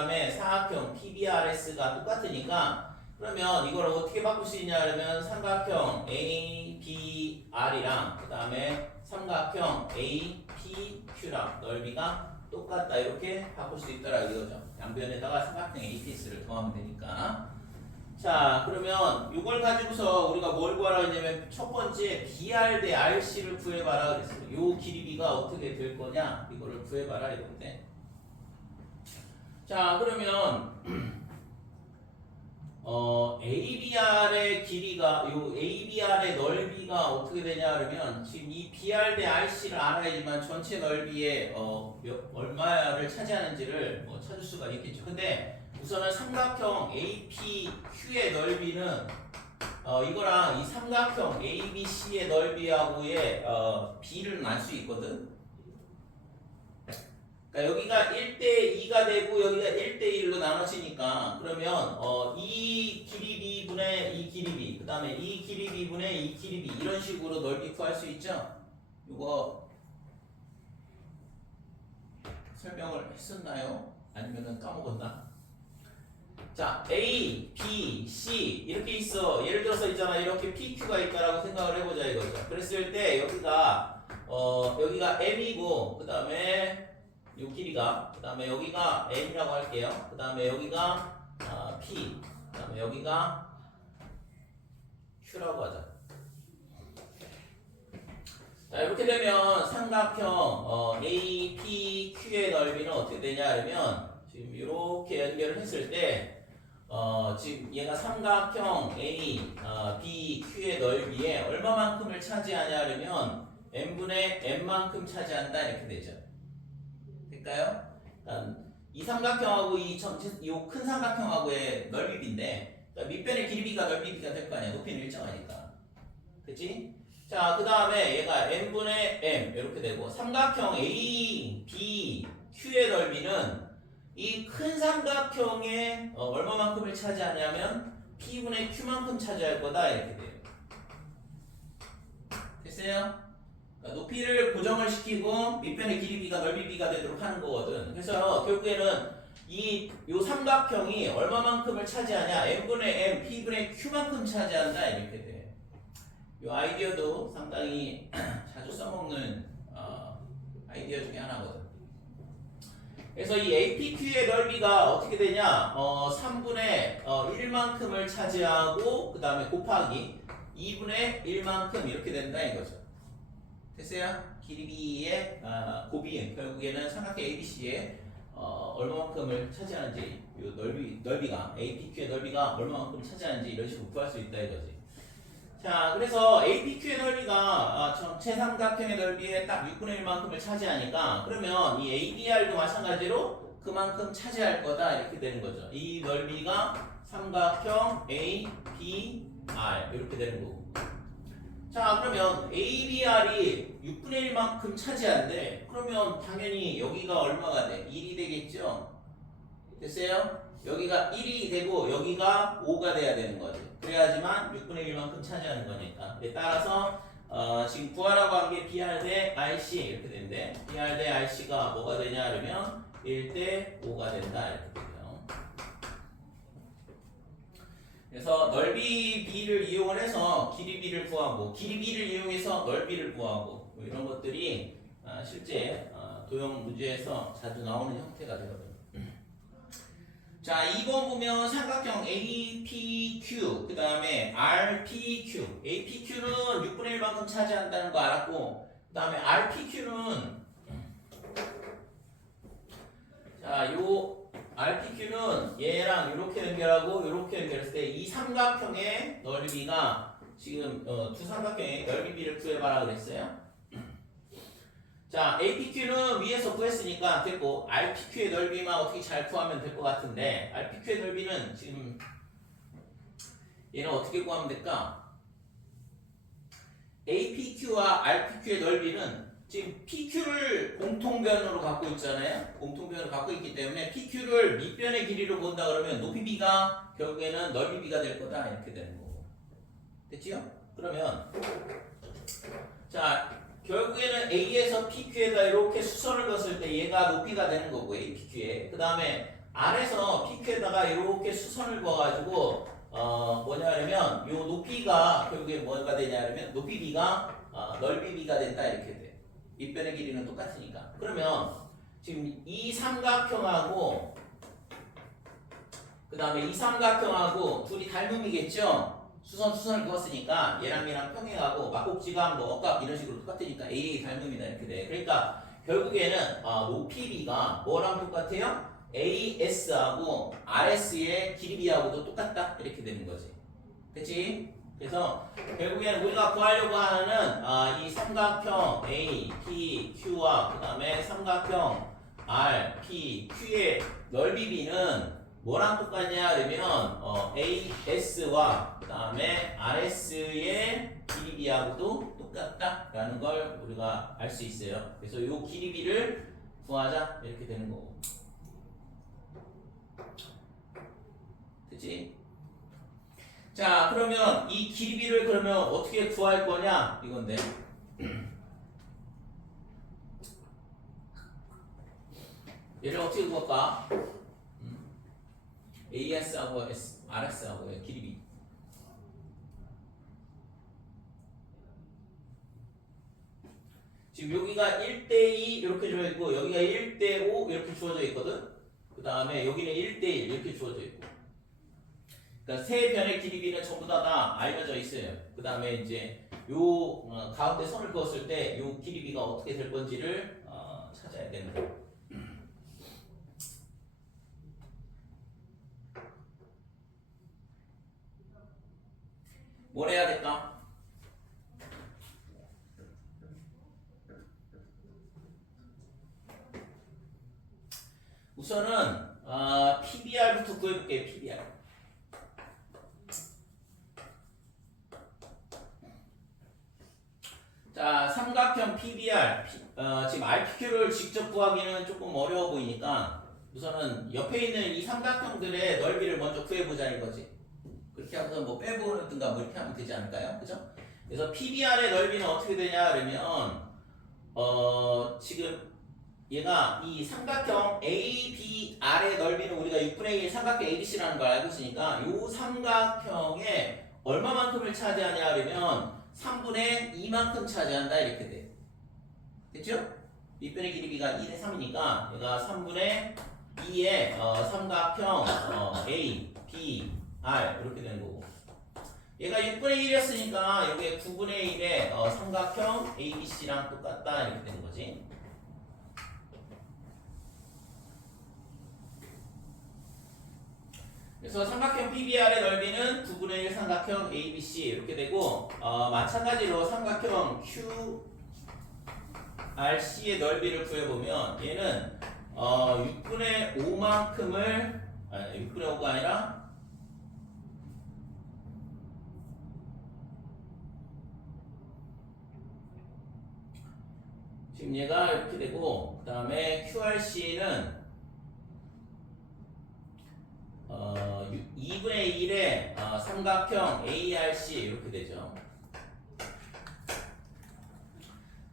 다음에 사각형 PBRS가 똑같으니까 그러면 이걸 어떻게 바꿀 수 있냐 그러면 삼각형 ABR이랑 그 다음에 삼각형 APQ랑 넓이가 똑같다 이렇게 바꿀 수 있더라 이거죠. 양변에다가 삼각형 APS를 더하면 되니까. 자 그러면 이걸 가지고서 우리가 뭘 구하라 했냐면 첫 번째 BR 대 RC를 구해봐라 그랬어요. 요 길이가 어떻게 될 거냐 이거를 구해봐라 이건데. 자 그러면 ABR의 길이가 요 ABR의 넓이가 어떻게 되냐 그러면 지금 이 BR 대 RC를 알아야지만 전체 넓이의 얼마를 차지하는지를 찾을 수가 있겠죠. 근데 우선은 삼각형 APQ의 넓이는 이거랑 이 삼각형 ABC의 넓이하고의 비를 알 수 있거든. 그러니까 여기가 1대2가 되고 여기가 1대1로 나눠지니까 그러면 이 길이 B분의 이 길이 B 그 다음에 이 길이 B분의 이 길이 B 이런 식으로 넓이 구할 수 있죠? 이거 설명을 했었나요? 아니면 까먹었나? 자 A, B, C 이렇게 있어. 예를 들어서 있잖아 이렇게 PQ가 있다라고 생각을 해보자 이거죠. 그랬을 때 여기가 M이고 그 다음에 이 길이가 그 다음에 여기가 M이라고 할게요. 그 다음에 여기가 P 그 다음에 여기가 Q라고 하자. 자 이렇게 되면 삼각형 APQ의 넓이는 어떻게 되냐 그러면 지금 이렇게 연결을 했을 때 지금 얘가 삼각형 BQ의 넓이에 얼마만큼을 차지하냐 그러면 N분의 N만큼 차지한다 이렇게 되죠. 될까요? 이 삼각형하고 이 큰 삼각형하고의 넓이비인데 그러니까 밑변의 길이비가 넓이비가 될 거 아니야. 높이는 일정하니까. 그치? 자, 그 다음에 얘가 n분의 m 이렇게 되고 삼각형 A, B, Q의 넓이는 이 큰 삼각형의 얼마만큼을 차지하냐면 P분의 Q만큼 차지할 거다 이렇게 돼요. 됐어요? 그러니까 높이를 고정을 시키고 밑변의 길이비가 넓이비가 되도록 하는 거거든. 그래서 결국에는 요 삼각형이 얼마만큼을 차지하냐 n분의 m, P분의 Q만큼 차지한다 이렇게 돼. 이 아이디어도 상당히 자주 써먹는 아이디어 중에 하나거든. 그래서 이 APQ의 넓이가 어떻게 되냐? 3분의 1만큼을 차지하고 그 다음에 곱하기 2분의 1만큼 이렇게 된다 이거죠. 됐어요? 길이의 곱이은 결국에는 삼각형 ABC의 얼마만큼을 차지하는지 이 넓이가 APQ의 넓이가 얼마만큼 차지하는지 이런 식으로 구할 수 있다 이거지. 자, 그래서 APQ의 넓이가 전체 삼각형의 넓이의 딱 6분의 1만큼을 차지하니까 그러면 이 ABR도 마찬가지로 그만큼 차지할 거다 이렇게 되는 거죠. 이 넓이가 삼각형 ABR 이렇게 되는 거고. 자, 그러면 ABR이 6분의 1만큼 차지한대. 그러면 당연히 여기가 얼마가 돼? 1이 되겠죠? 됐어요? 여기가 1이 되고 여기가 5가 돼야 되는 거지. 그래야지만 6분의 1만큼 차지하는 거니까. 따라서 지금 구하라고 한 게 BR 대 RC 이렇게 되는데 BR 대 RC가 뭐가 되냐 그러면 1대 5가 된다 이렇게 돼요. 그래서 넓이 B를 이용을 해서 길이 B를 구하고 길이 B를 이용해서 넓이를 구하고 뭐 이런 것들이 실제 도형 문제에서 자주 나오는 형태가 되거든요. 자, 2번 보면 삼각형 APQ 그 다음에 RPQ APQ는 6분의 1만큼 차지한다는 거 알았고 그 다음에 RPQ는 자, 요 RPQ는 얘랑 이렇게 연결하고 이렇게 연결했을 때 이 삼각형의 넓이가 지금 두 삼각형의 넓이비를 구해봐라 그랬어요. 자, APQ는 위에서 구했으니까 됐고 RPQ의 넓이만 어떻게 잘 구하면 될 것 같은데 RPQ의 넓이는 지금 얘는 어떻게 구하면 될까? APQ와 RPQ의 넓이는 지금 PQ를 공통변으로 갖고 있잖아요. 공통변으로 갖고 있기 때문에 PQ를 밑변의 길이로 본다 그러면 높이비가 결국에는 넓이비가 될 거다 이렇게 되는 거고. 됐지요? 그러면 자 결국에는 A에서 PQ에다 이렇게 수선을 넣었을 때 얘가 높이가 되는 거고 APQ에 그 다음에 R에서 PQ에다가 이렇게 수선을 그어가지고 뭐냐면 요 높이가 결국에 뭐가 되냐면 높이 B가 넓이 B가 된다 이렇게 돼. 밑변의 길이는 똑같으니까. 그러면 지금 이 삼각형하고 그 다음에 이 삼각형하고 둘이 닮음이겠죠? 수선을 그었으니까 얘랑 얘랑 평행하고 막곡지각 뭐 억각 이런 식으로 똑같으니까 AA 닮음이다 이렇게 돼. 그러니까 결국에는 높이 B가 뭐랑 똑같아요? AS하고 RS의 길이 B하고도 똑같다 이렇게 되는 거지. 그치? 그래서 결국에는 우리가 구하려고 하는 이 삼각형 A, P, Q와 그 다음에 삼각형 R, P, Q의 넓이 B는 뭐랑 똑같냐 그러면 AS와 그 다음에 RS의 길이 B하고도 똑같다라는 걸 우리가 알 수 있어요. 그래서 이 길이 B를 구하자 이렇게 되는 거고. 그치? 자, 그러면 이 길이 B를 그러면 어떻게 구할 거냐 이건데. 얘를 어떻게 구할까? AS하고 RS하고의 길이 B. 지금 여기가 1대2 이렇게 주어져 있고 여기가 1대5 이렇게 주어져 있거든. 그 다음에 여기는 1대1 이렇게 주어져 있고. 그러니까 세 변의 길이 B는 전부 다 알려져 있어요. 그 다음에 이제 요 가운데 선을 그었을 때 요 길이 B가 어떻게 될 건지를 찾아야 되는 거예요. 뭘 해야 될까? 우선은 PBR부터 구해볼게요. PBR. 자, 삼각형 PBR. 지금 RPQ를 직접 구하기는 조금 어려워 보이니까 우선은 옆에 있는 이 삼각형들의 넓이를 먼저 구해보자 이거지. 그렇게 하고서 뭐 빼보든가 뭐 이렇게 하면 되지 않을까요? 그죠? 그래서 PBR의 넓이는 어떻게 되냐 그러면 지금 얘가 이 삼각형 ABR의 넓이는 우리가 6분의 1 삼각형 ABC라는 걸 알고 있으니까 이 삼각형에 얼마만큼을 차지하냐 그러면 3분의 2만큼 차지한다 이렇게 돼. 됐죠? 밑변의 길이 B가 2대 3이니까 얘가 3분의 2의 삼각형 A, B, R 이렇게 되는 거고 얘가 6분의 1이었으니까 여기에 9분의 1의 삼각형 ABC랑 똑같다 이렇게 되는 거지. 그래서 삼각형 PBR의 넓이는 9분의 1 삼각형 ABC 이렇게 되고 마찬가지로 삼각형 QRC의 넓이를 구해보면 얘는 6분의 5만큼을 6분의 5가 아니라 지금 얘가 이렇게 되고 그 다음에 QRC는 2분의 1의 삼각형 ARC 이렇게 되죠.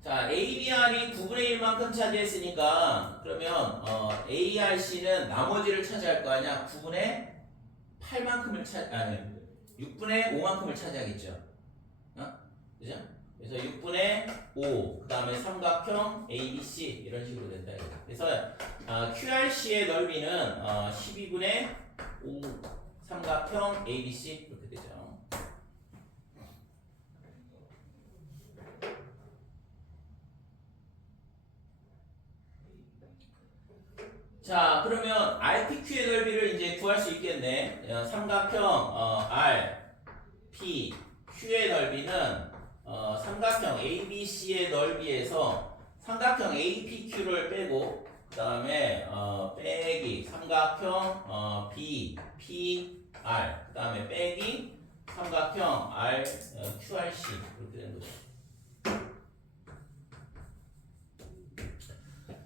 자, ABR이 9분의 1만큼 차지했으니까 그러면 ARC는 나머지를 차지할 거 아니야? 9분의 8만큼을 아니 6분의 5만큼을 차지하겠죠. 그죠? 그래서 6분의 5, 그 다음에 삼각형 ABC 이런 식으로 된다. 그래서 QRC의 넓이는 12분의 5 삼각형 ABC 이렇게 되죠. 자, 그러면 RPQ의 넓이를 이제 구할 수 있겠네. 삼각형 RP Q의 넓이는 삼각형 ABC의 넓이에서 삼각형 APQ를 빼고 그 다음에 빼기 삼각형 BPR 그 다음에 빼기 삼각형 QRC 이렇게 되는 거죠.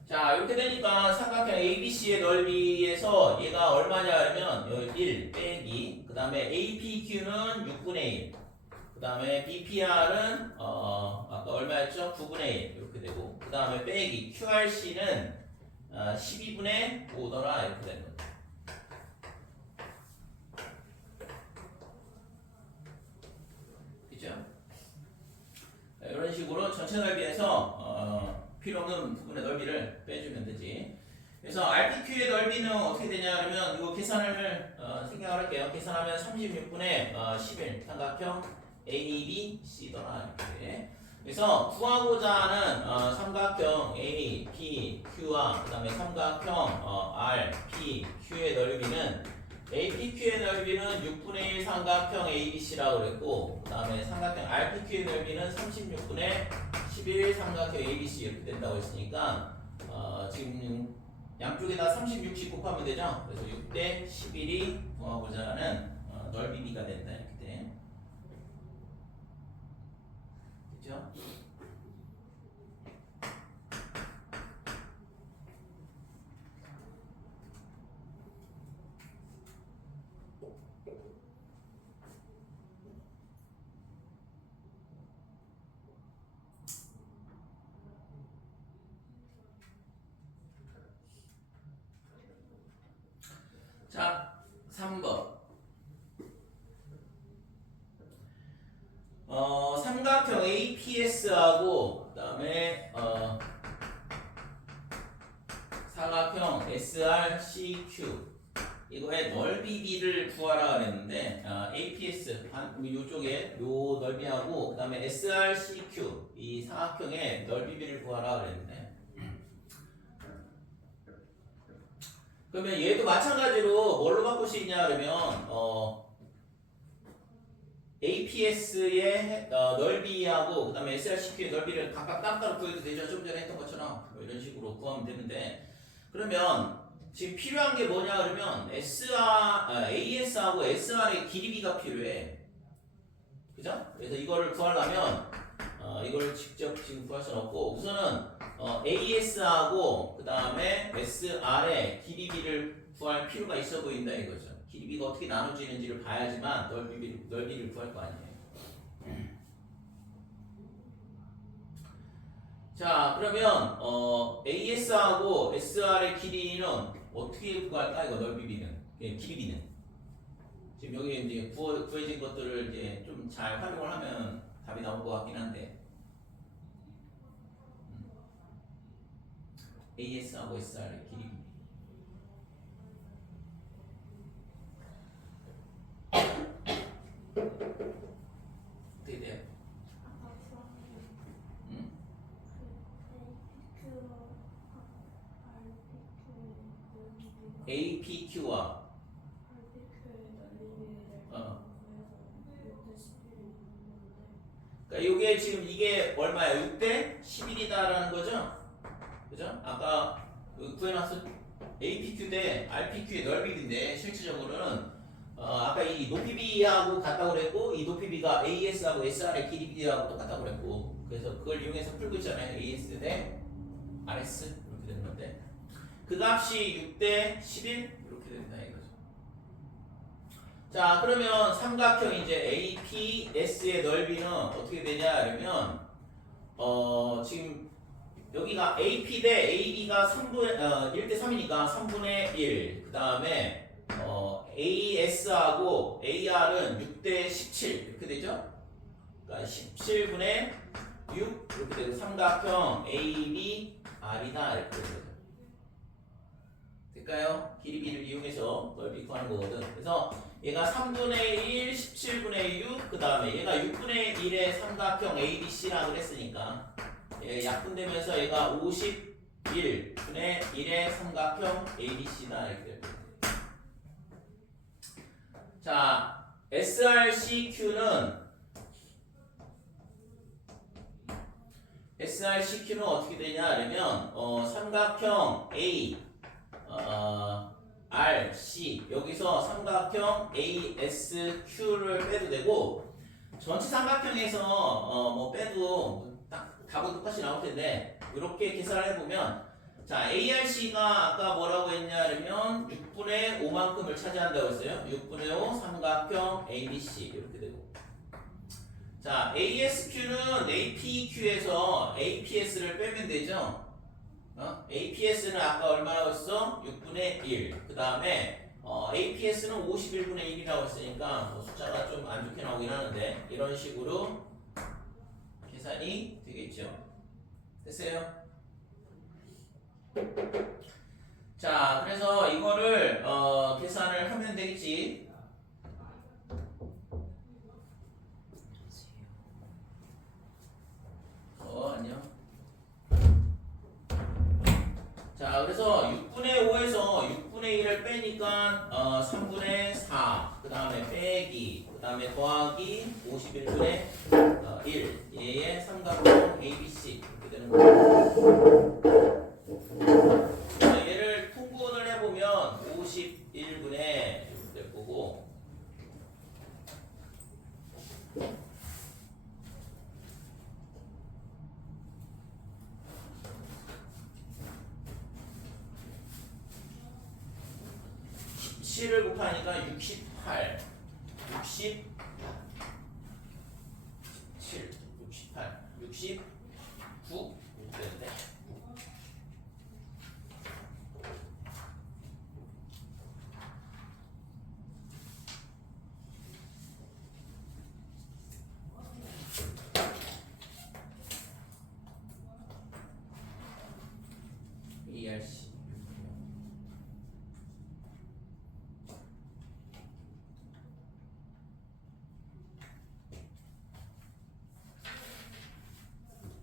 자, 이렇게 되니까 삼각형 ABC의 넓이에서 얘가 얼마냐 하면 1 빼기 그 다음에 APQ는 6분의 1 그 다음에 BPR은 아까 얼마였죠? 9분의 1 이렇게 되고 그 다음에 빼기 QRC는 12분의 5더라 이렇게 되는 거죠. 전체 넓이에서 필요 없는 부분의 넓이를 빼주면 되지. 그래서 RPQ의 넓이는 어떻게 되냐 그러면 이거 계산을 생각을 할게요. 계산하면 36분의 11 삼각형 ABC더라 이렇게. 그래서 구하고자 하는 삼각형 A, P, Q와 그 다음에 삼각형 R, P, Q의 넓이는 APQ의 넓이는 6분의 1 삼각형 ABC라고 그랬고 그 다음에 삼각형 RPQ의 넓이는 36분의 11 삼각형 ABC 이렇게 된다고 했으니까 지금 양쪽에다 36씩 곱하면 되죠? 그래서 6대 11이 구하고자 하는 넓이비가 된다 이렇게 돼. 그죠? 자, 3번. 삼각형 APS하고 그다음에 사각형 SRCQ 이거의 넓이비를 구하라 그랬는데 APS 이쪽에 요 넓이하고 그다음에 SRCQ 이 사각형의 넓이비를 구하라 그랬는데 그러면 얘도 마찬가지로 뭘로 바꿀 수 있냐 그러면 APS의 넓이하고 그 다음에 SRCQ의 넓이를 각각 따로 구해도 되죠. 좀 전에 했던 것처럼 뭐 이런 식으로 구하면 되는데 그러면 지금 필요한 게 뭐냐 그러면 AS하고 SR의 길이비가 필요해. 그죠? 그래서 이거를 구하려면 이걸 직접 지금 구할 수는 없고 우선은 AS하고 그 다음에 SR의 길이비를 구할 필요가 있어 보인다 이거죠. 길이비가 어떻게 나눠지는지를 봐야지만 넓이를 구할 거 아니에요. 자 그러면 AS하고 SR의 길이는 어떻게 구할까 이거 넓이비는 길이비는 지금 여기 이제 구해진 것들을 이제 좀 잘 활용을 하면 답이 나올 것 같긴 한데 AS하고 SR의 길이비 어떻게 돼요? APQ와 그러니까 이게 지금 이게 얼마야? 6대 11이다라는 거죠? 그죠? 아까 구해놨을 APQ 대 RPQ의 넓이인데 실질적으로는 아까 이 높이비하고 같다고 그랬고 이 높이비가 AS하고 SR의 길이비하고 똑같다고 그랬고 그래서 그걸 이용해서 풀고 있잖아요. AS 대 RS 이렇게 되는 건데 그 값이 6대 11 이렇게 된다 이거죠. 자 그러면 삼각형 이제 APS의 넓이는 어떻게 되냐 그러면 지금 여기가 AP 대 AB가 1대 3이니까 3분의 1 그 다음에 AS하고 AR은 6대 17 이렇게 되죠? 그러니까 17분의 6 이렇게 되고 삼각형 ABR이다 이렇게 되죠. 될까요? 길이비를 이용해서 넓이 구하는 거거든. 그래서 얘가 3분의 1, 17분의 6, 그 다음에 얘가 6분의 1의 삼각형 ABC라고 했으니까 약분되면서 얘가 51분의 1의 삼각형 ABC다 이렇게 됩니다. 자, SRCQ는 어떻게 되냐 그러면 삼각형 A R, C 여기서 삼각형 ASQ를 빼도 되고 전체 삼각형에서 뭐 빼도 답은 똑같이 나올 텐데 이렇게 계산을 해보면 자 ARC가 아까 뭐라고 했냐 그러면 6분의 5만큼을 차지한다고 했어요. 6분의 5 삼각형 ABC 이렇게 되고 자 ASQ는 APQ에서 APS를 빼면 되죠. APS는 아까 얼마라고 했어? 6분의 1. 그 다음에 APS는 51분의 1이라고 했으니까 뭐 숫자가 좀 안 좋게 나오긴 하는데 이런 식으로 계산이 되겠죠. 됐어요? 자, 그래서 이거를 계산을 하면 되겠지. 안녕. 자, 그래서 6분의 5에서 6분의 1을 빼니까 3분의 4, 그 다음에 빼기, 그 다음에 더하기 51분의 1, 얘의 삼각형 ABC 이렇게 되는 거예요. 얘를 통분을 해보면 51분의 이렇게 될 거고, C를 곱하니까 68, 67, 68, 69 이렇게 되는데, ARC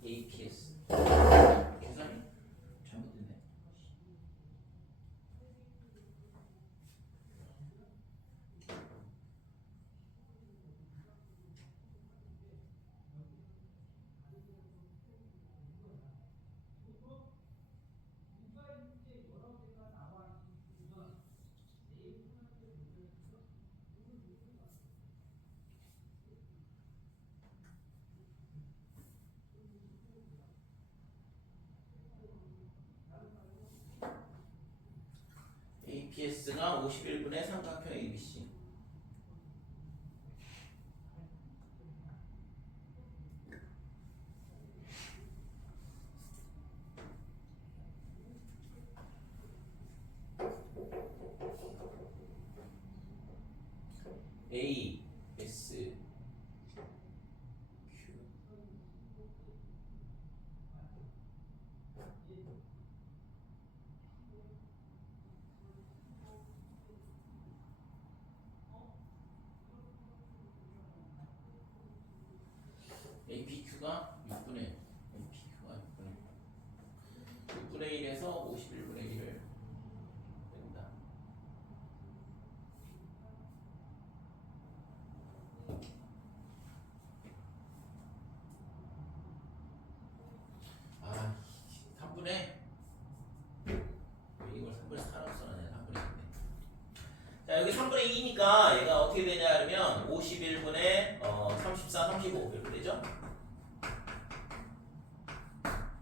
APS 계산이 잘못됐네. APS가 51분의 삼각형 ABC. A, S, Q. APQ가 6분의 APQ가 6분의 1에서 51분의 1을 뺀다. 아, 3분의 이걸 3분의 4라고 써놨네. 3분의 2네. 자, 여기 3분의 2니까 얘가 어떻게 되냐 하면 51분의 34, 35 이렇게 되죠?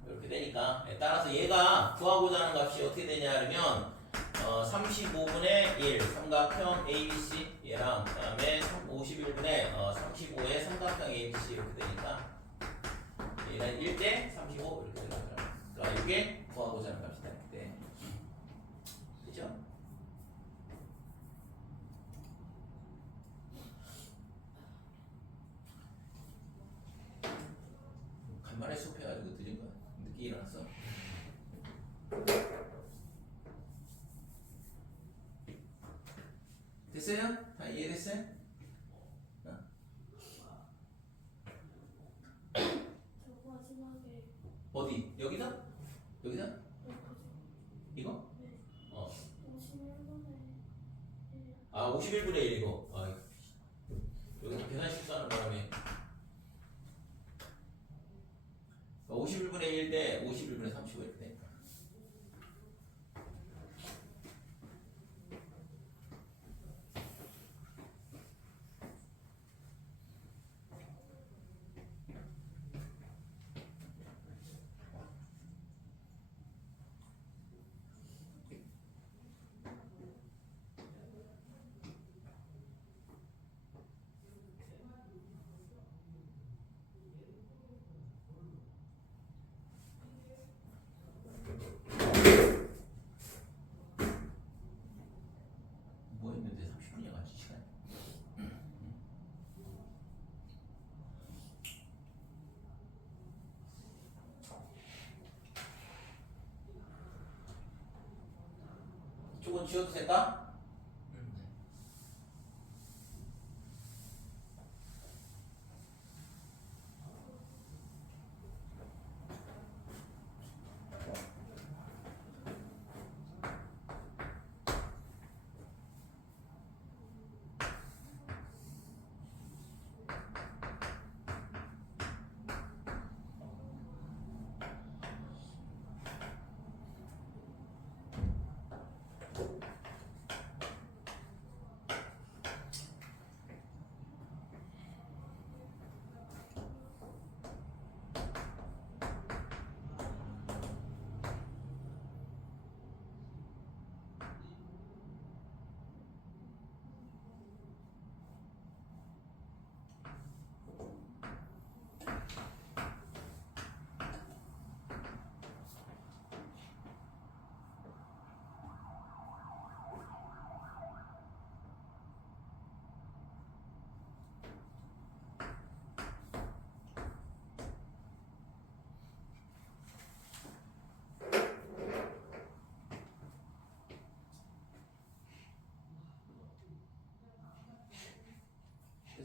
이렇게 되니까 따라서 얘가 구하고자 하는 값이 어떻게 되냐 하면 35분의 1 삼각형 ABC 얘랑 그 다음에 51분의 35의 삼각형 ABC 이렇게 되니까 얘는 1대 35 이렇게 되는 거죠. 그러니까 이게 구하고자 하는 값이다. 이때 그죠? 간만에 수업해가지고 늦은 거야. 늦게 일어났어. 됐어요? 다 이해됐어요? 저 마지막에 어디? 여기다? 여기다? 이거? 네. 51분의 1. 아 51분의 1 이거. 아 여기서 계산 실수하는 바람에 51분의 1 대 51분의 35 이렇게 되니까. 이쪽은 지워도 될까?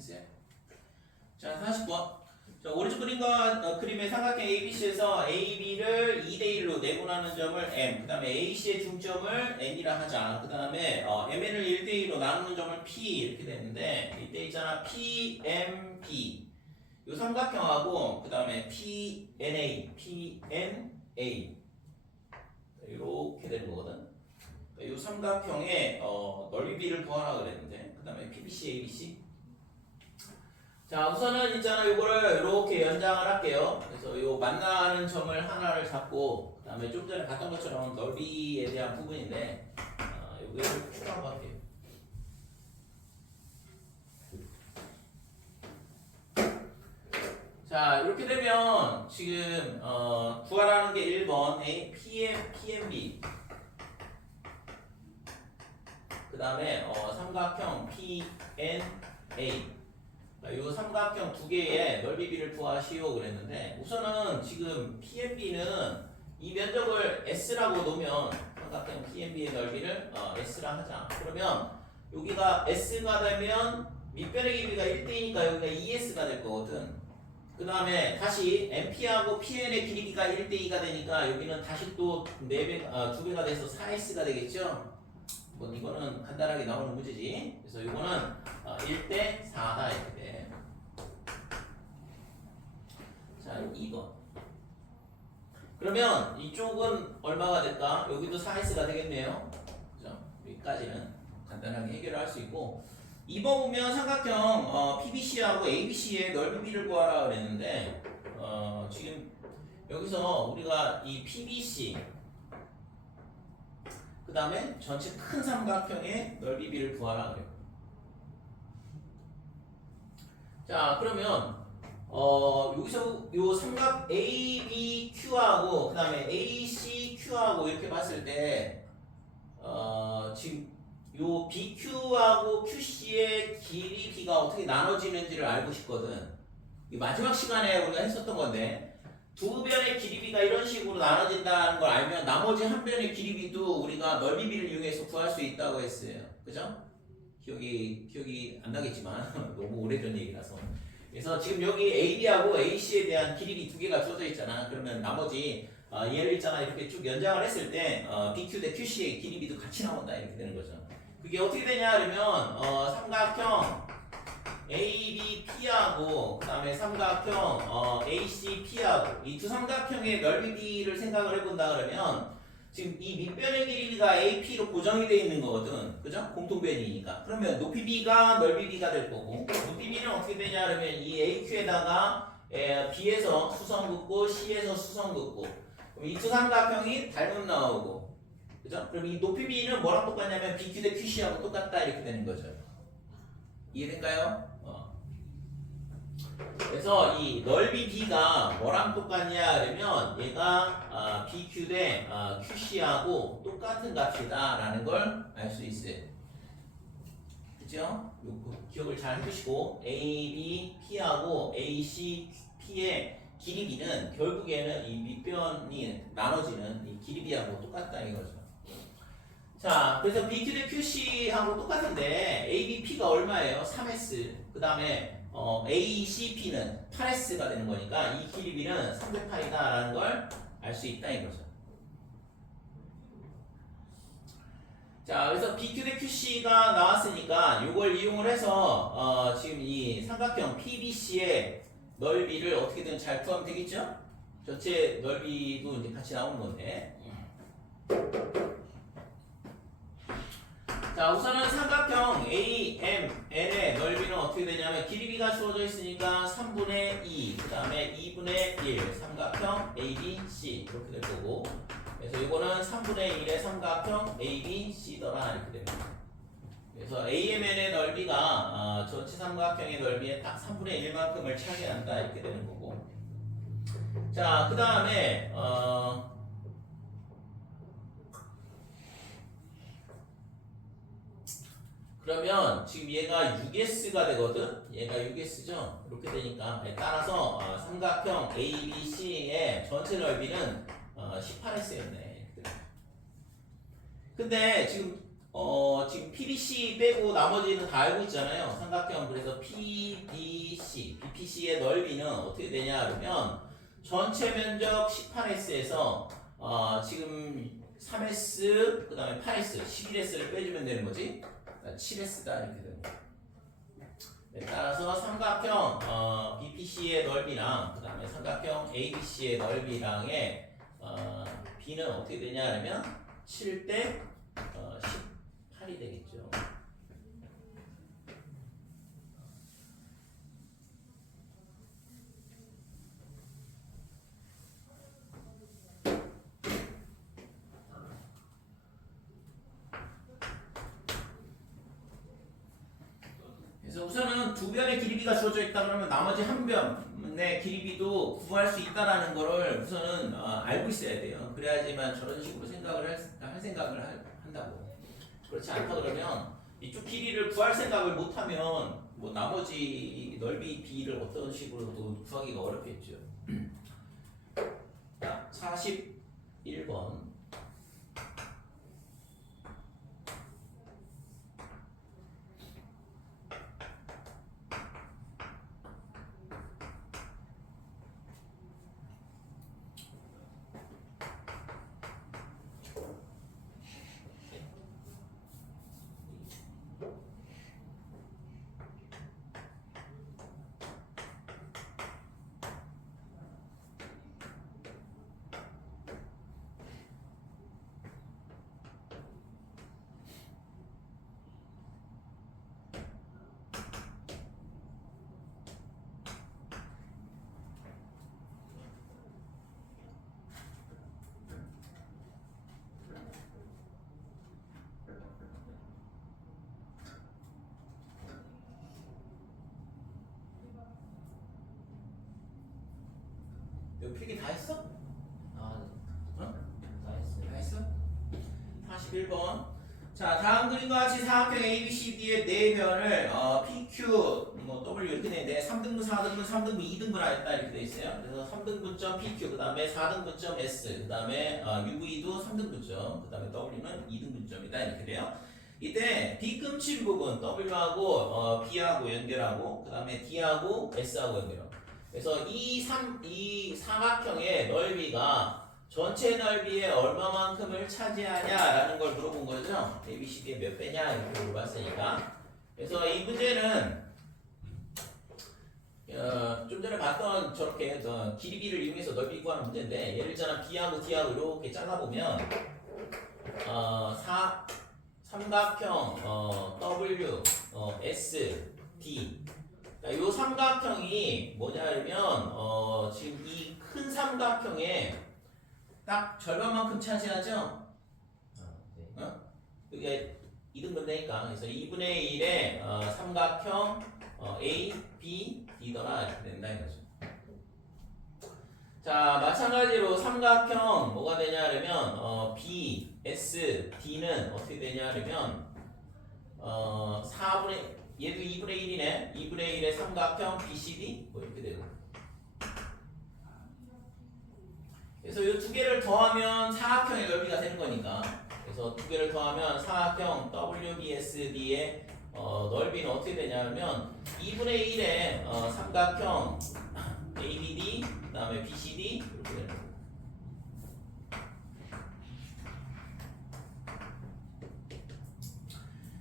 됐어요? 자, 40번. 자, 오른쪽 그림의 삼각형 ABC에서 AB를 2대1로 내분하는 점을 M, 그 다음에 AC의 중점을 N이라 하자. 그 다음에 MN을 1대2로 나누는 점을 P 이렇게 되는데 이때 있잖아 PMB 이 삼각형하고 그 다음에 PNA 이렇게 되는 거거든. 이 삼각형의 넓이 B를 구하라 그랬는데 그 다음에 PBC, ABC. 자, 우선은 있잖아 요거를 이렇게 연장을 할게요. 그래서 요 만나는 점을 하나를 잡고 그 다음에 좀 전에 봤던 것처럼 넓이에 대한 부분인데 여기를 추가하고 할게요. 자, 이렇게 되면 지금 구하라는 게 1번 PMB 그 다음에 삼각형 PNA 이 삼각형 두 개의 넓이 B를 구하시오 그랬는데 우선은 지금 PNB는 이 면적을 S라고 놓으면 삼각형 PNB의 넓이를 S라 하자. 그러면 여기가 S가 되면 밑변의 길이가 1대이니까 여기가 2S가 될 거거든. 그 다음에 다시 MP하고 PN의 길이가 1대2가 되니까 여기는 다시 또 4배, 2배가 돼서 4S가 되겠죠? 뭐 이거는 간단하게 나오는 문제지. 그래서 이거는 1대4다 이렇게 돼. 자, 2번. 그러면 이쪽은 얼마가 될까? 여기도 4S가 되겠네요. 그죠? 여기까지는 간단하게 해결을 할 수 있고 2번 보면 삼각형 PBC하고 ABC의 넓이 B를 구하라 그랬는데 지금 여기서 우리가 이 PBC 그 다음에 전체 큰 삼각형의 넓이 B를 구하라 그래요. 자, 그러면 여기서 요 삼각 ABQ하고 그 다음에 ACQ하고 이렇게 봤을 때 지금 요 BQ하고 QC의 길이 B가 어떻게 나눠지는지를 알고 싶거든. 이 마지막 시간에 우리가 했었던 건데 두 변의 길이 B가 이런 식으로 나눠진다는 걸 알면 나머지 한 변의 길이 B도 우리가 넓이 B를 이용해서 구할 수 있다고 했어요. 그죠? 기억이 안 나겠지만 너무 오래전 얘기라서. 그래서 지금 여기 AB하고 AC에 대한 길이 B 두 개가 주어져 있잖아. 그러면 나머지 얘를 있잖아 이렇게 쭉 연장을 했을 때 BQ 대 QC의 길이 B도 같이 나온다 이렇게 되는 거죠. 그게 어떻게 되냐 그러면 삼각형 ABP하고 그 다음에 삼각형 ACP하고 이 두 삼각형의 넓이 B를 생각을 해본다 그러면 지금 이 밑변의 길이가 AP로 고정이 되어 있는 거거든. 그죠? 공통변이니까. 그러면 높이 B가 넓이 B가 될 거고 높이 B는 어떻게 되냐 그러면 이 AQ에다가 B에서 수성 긋고 C에서 수성 긋고 그럼 이 두 삼각형이 닮음 나오고 그죠? 그럼 이 높이 B는 뭐랑 똑같냐면 BQ 대 QC하고 똑같다 이렇게 되는 거죠. 이해될까요? 그래서 이 넓이 B가 뭐랑 똑같냐 그러면 얘가 BQ 대 QC하고 똑같은 값이다 라는 걸 알 수 있어요. 그죠? 기억을 잘 해주시고 ABP하고 ACP의 길이 B는 결국에는 이 밑변이 나눠지는 이 길이 B하고 똑같다 이거죠. 자, 그래서 BQ 대 QC하고 똑같은데 ABP가 얼마예요? 3S. 그 다음에 ACP는 8S가 되는 거니까 이 길이비는 308이다 라는 걸 알 수 있다 이거죠. 자, 그래서 BQ 대 QC가 나왔으니까 이걸 이용을 해서 지금 이 삼각형 PBC의 넓이를 어떻게든 잘 구하면 되겠죠? 전체 넓이도 이제 같이 나오는 건데. 자, 우선은 삼각형 AMN의 넓이는 어떻게 되냐면 길이비가 주어져 있으니까 3분의 2, 그 다음에 2분의 1, 삼각형 ABC 이렇게 될 거고, 그래서 이거는 3분의 1의 삼각형 ABC더라 이렇게 됩니다. 그래서 AMN의 넓이가 전체 삼각형의 넓이의 딱 3분의 1만큼을 차지한다 이렇게 되는 거고. 자, 그 다음에 그러면 지금 얘가 6S가 되거든? 얘가 6S죠? 이렇게 되니까 따라서 삼각형 ABC의 전체 넓이는 18S였네. 근데 지금 PBC 빼고 나머지는 다 알고 있잖아요. 삼각형 그래서 PBC, BPC의 넓이는 어떻게 되냐 그러면 전체 면적 18S에서 지금 3S 그 다음에 8S, 11S를 빼주면 되는 거지. 7S다 이렇게 되는 거예요. 네, 따라서 삼각형 BPC의 넓이랑 그 다음에 삼각형 ABC의 넓이랑의 B는 어떻게 되냐 하면 7대 18이 되겠죠. 그래서 우선은 두 변의 길이비가 주어져 있다 그러면 나머지 한 변의 길이비도 구할 수 있다라는 거를 우선은 알고 있어야 돼요. 그래야지만 저런 식으로 할 생각을 한다고. 그렇지 않다 그러면 이쪽 길이를 구할 생각을 못하면 뭐 나머지 넓이 B를 어떤 식으로도 구하기가 어렵겠죠. 자, 41번. 이거 필기 다 했어? 다 했어? 41번. 자, 다음 그림과 같이 사각형 ABCD의 네 변을 PQ, W 이렇게 되는데 3등분, 4등분, 3등분, 2등분 하였다 이렇게 돼 있어요. 그래서 3등분점 PQ, 그 다음에 4등분점 S, 그 다음에 UV도 3등분점, 그 다음에 W는 2등분점이다 이렇게 돼요. 이때 뒤꿈치 부분 W하고 B하고 연결하고, 그 다음에 D하고 S하고 연결하고. 그래서 이 삼각형의 넓이가 전체 넓이의 얼마만큼을 차지하냐라는 걸 물어본 거죠. ABCD의 몇 배냐 이렇게 물어봤으니까. 그래서 이 문제는 좀 전에 봤던 저렇게 길이비를 이용해서 넓이 구하는 문제인데, 예를 들자면 B하고 D하고 이렇게 잘라보면 삼각형 W, S, D 이 삼각형이 뭐냐면 지금 이 큰 삼각형에 딱 절반만큼 차지하죠. 그게 2등분 되니까. 그래서 2분의 1의 삼각형 A, B, D더라 이렇게 된다 이거죠. 자, 마찬가지로 삼각형 뭐가 되냐면 B, S, D는 어떻게 되냐면 4분의 얘도 2분의 1이네. 2분의 1의 삼각형 BCD 뭐 이렇게 되고. 그래서 이 두 개를 더하면 사각형의 넓이가 되는 거니까. 그래서 두 개를 더하면 사각형 WBSD의 넓이는 어떻게 되냐면 2분의 1의 삼각형 ABD 그다음에 BCD 이렇게 되는 거예요.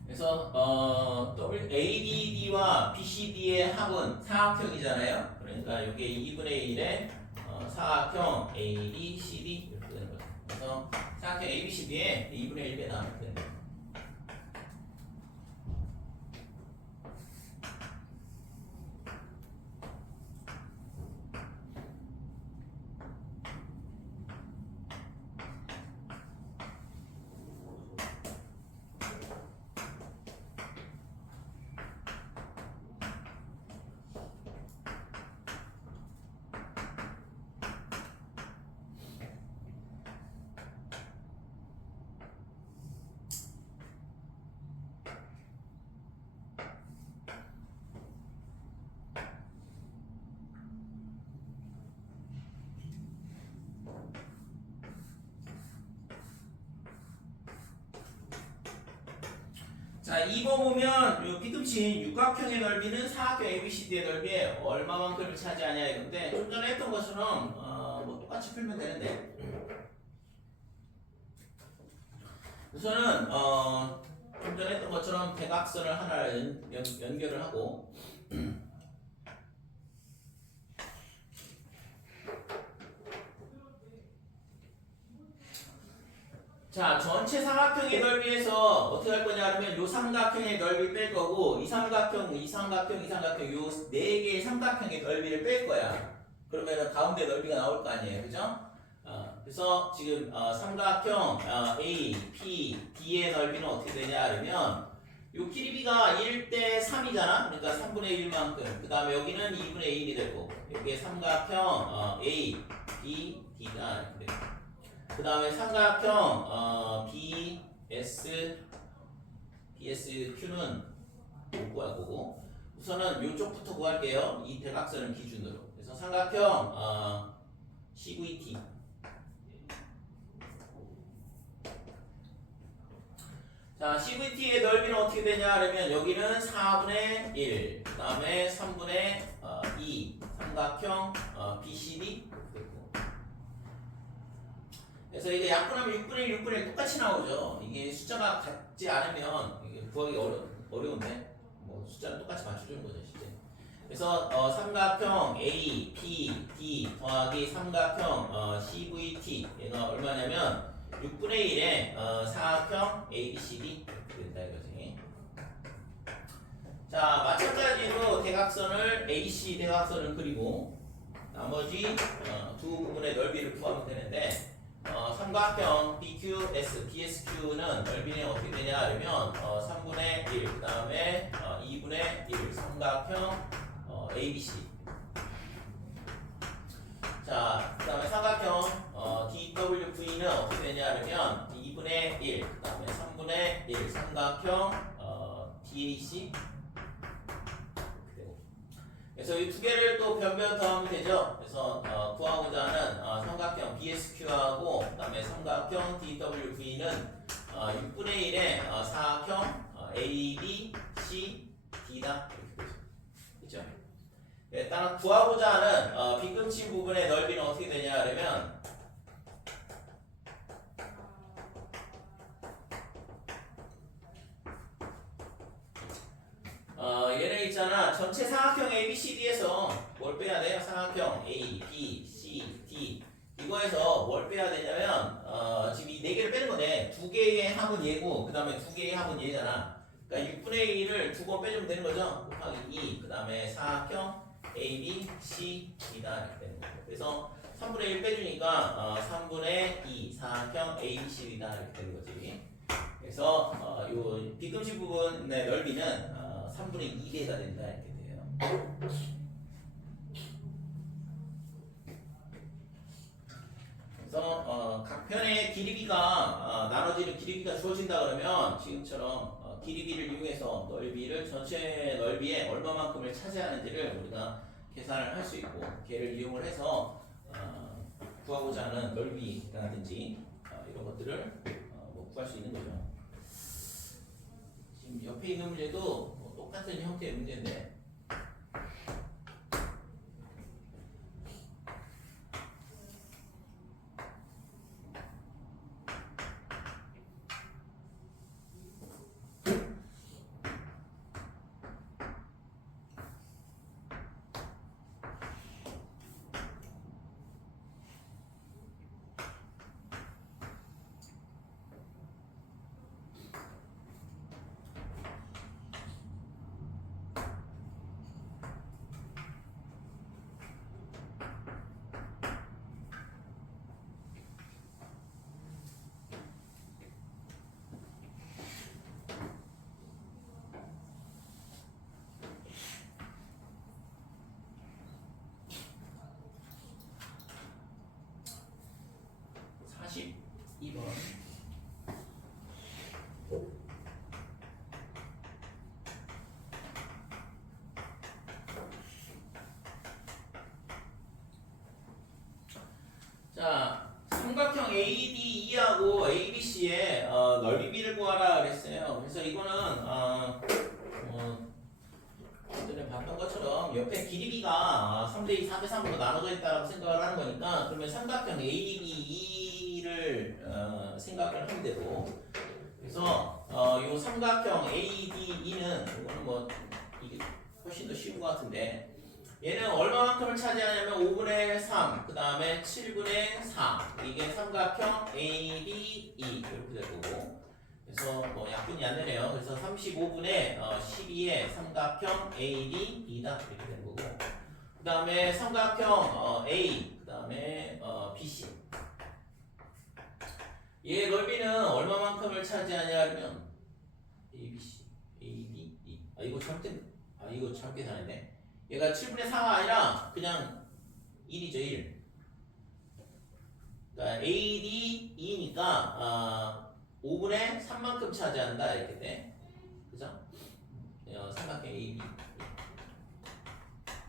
그래서 ABD와 BCD의 합은 사각형이잖아요. 그러니까 이게 2분의 1의 사각형 ABCD 이렇게 되는 거죠. 그래서 사각형 ABCD에 2분의 1배 나오면 되는 거예요. 자, 2번 보면 요 B급진 육각형의 넓이는 사각형 ABCD의 넓이에 얼마만큼을 차지하냐 이건데 좀 전에 했던 것처럼 뭐 똑같이 풀면 되는데 우선은 좀 전에 했던 것처럼 대각선을 하나 연결을 하고 자, 전체 삼각형의 넓이에서 어떻게 할 거냐 하면 요 삼각형의 넓이 뺄 거고 이 삼각형 요 네 개의 삼각형의 넓이를 뺄 거야. 그러면은 가운데 넓이가 나올 거 아니에요. 그죠? 그래서 지금 삼각형 A, P, D의 넓이는 어떻게 되냐 하면 요 길이가 1대 3이잖아. 그러니까 3분의 1만큼. 그 다음에 여기는 2분의 1이 되고 여기에 삼각형 A, B, D가 이렇게 되고 그 다음에 삼각형 BSQ는 못 구할 거고 우선은 이쪽부터 구할게요. 이 대각선을 기준으로. 그래서 삼각형 CVT 자, CVT의 넓이는 어떻게 되냐 하면 여기는 4분의 1, 그 다음에 3분의 2 삼각형 BCD 그래서 이게 약분하면 6분의 1, 6분의 1 똑같이 나오죠. 이게 숫자가 같지 않으면 이게 구하기 어려운데 뭐 숫자는 똑같이 맞춰주는 거죠, 실제. 그래서 삼각형 A, P, D 더하기 삼각형 CVT 얘가 얼마냐면 6분의 1의 사각형 ABCD 이렇게 된다 이거지. 자, 마찬가지로 대각선을 AC 대각선을 그리고 나머지 두 부분의 넓이를 구하면 되는데 삼각형 BQS, BSQ는 넓이는 어떻게 되냐 하면 3분의 1, 그 다음에 2분의 1 삼각형 ABC 자, 그 다음에 삼각형 DWV는 어떻게 되냐 하면 2분의 1, 그 다음에 3분의 1 삼각형 DAC 그래서 이 두 개를 또 변변 더하면 되죠. 그래서 구하고자 하는 삼각형 BSQ하고 그다음에 삼각형 DWV는 6분의 1의 사각형 ABC D다 이렇게 되죠. 그렇죠? 네, 따라 구하고자 하는 빗금친 부분의 넓이는 어떻게 되냐 하면 얘는 있잖아. 전체 사각형 ABCD에서 뭘 빼야 돼요? 사각형 A, B, C, D 이거에서 뭘 빼야 되냐면 지금 이 네 개를 빼는 건데 두 개의 합은 얘고 그 다음에 두 개의 합은 얘잖아. 그러니까 6분의 1을 두 번 빼주면 되는 거죠. 곱하기 2, 그 다음에 사각형 A, B, C, D다 이렇게 되는 거죠. 그래서 3분의 1 빼주니까 3분의 2 사각형 A, B, C, D다 이렇게 되는 거지. 그래서 요 빗금치 부분의 넓이는 3분의 2개가 된다 이렇게 돼요. 그래서 각 편의 길이비가 나눠지는 길이비가 주어진다 그러면 지금처럼 길이비를 이용해서 넓이를 전체 넓이에 얼마만큼을 차지하는지를 우리가 계산을 할 수 있고 걔를 이용을 해서 구하고자 하는 넓이라든지 이런 것들을 뭐 구할 수 있는 거죠. 지금 옆에 있는 문제도 뭐 똑같은 형태의 문제인데 (42번) 자, 삼각형 ADE하고 ABC의 넓이비를 구하라 그랬어요. 그래서 이거는 전에 봤던 것처럼 옆에 길이비가 3대2, 4대3으로 나눠져 있다고 생각을 하는 거니까 그러면 삼각형 ADE를 생각을 하면 되고 그래서 이 삼각형 ADE는 이거는 뭐 이게 훨씬 더 쉬운 것 같은데 얘는 얼마만큼을 차지하냐면 5분의 3, 그 다음에 7분의 4 이게 삼각형 ADE 이렇게 될 거고 그래서 뭐 약분이 안 되네요. 그래서 35분의 12의 삼각형 ADE다 이렇게 되는 거고 그 다음에 삼각형 A, 그 다음에 BC 얘 넓이는 얼마만큼을 차지하냐 하면 ABC, ADE 이거 참 계산했네. 얘가 7분의 4가 아니라 그냥 1이죠 1. 그러니까 ADE니까 5분의 3만큼 차지한다 이렇게 돼. 그죠? 삼각형 AB.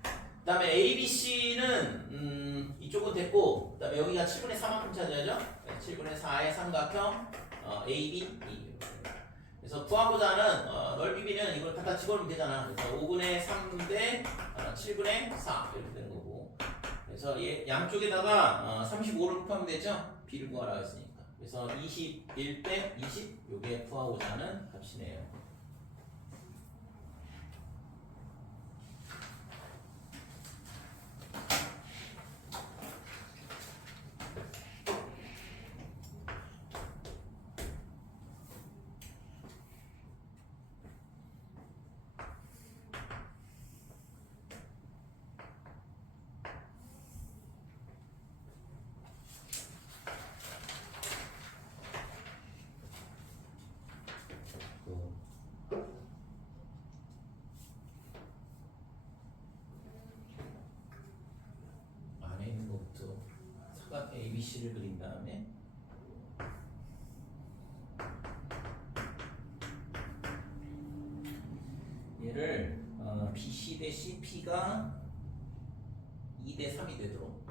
그 다음에 ABC는 이쪽은 됐고 그 다음에 여기가 7분의 4만큼 차지하죠? 7분의 4의 삼각형 ABE. 그래서 구하고자 하는 넓이비는 이걸 갖다 집어넣으면 되잖아. 그래서 5분의 3 대 7분의 4 이렇게 되는 거고 그래서 얘 양쪽에다가 35를 곱하면 되죠? B를 구하라 했으니까 그래서 21 대 20 요게 구하고자 하는 값이네요. 안에 있는 것부터 사각 ABC를 그린 다음에 얘를 BC 대 CP가 2 대 3이 되도록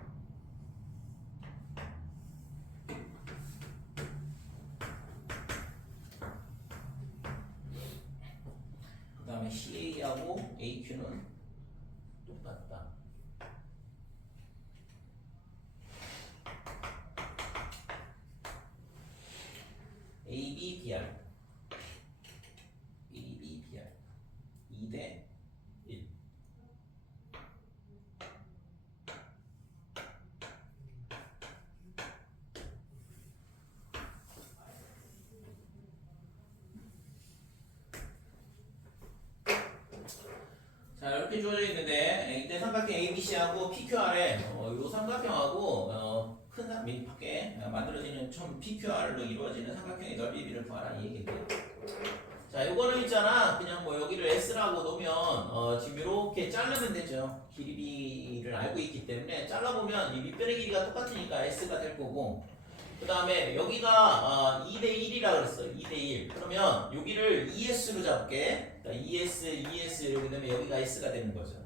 그 다음에 CA하고 AQ는 똑같다. ABBR 2 대 1. 자 이렇게 주어져 있는데 이때 삼각형 ABC하고 PQR에 이 삼각형하고 큰 밖에 만들어지는 총 PQR로 이루어지는 삼각형의 넓이비를 구하라 이 얘기인데요. 자 요거는 있잖아 그냥 뭐 여기를 S라고 놓으면 지금 이렇게 자르면 되죠. 길이비를 알고 있기 때문에 잘라보면 이 밑변의 길이가 똑같으니까 S가 될 거고 그 다음에 여기가 2대 1이라 그랬어. 2대 1. 그러면 여기를 ES로 잡게. 그러니까 ES 이렇게 되면 여기가 S가 되는 거죠.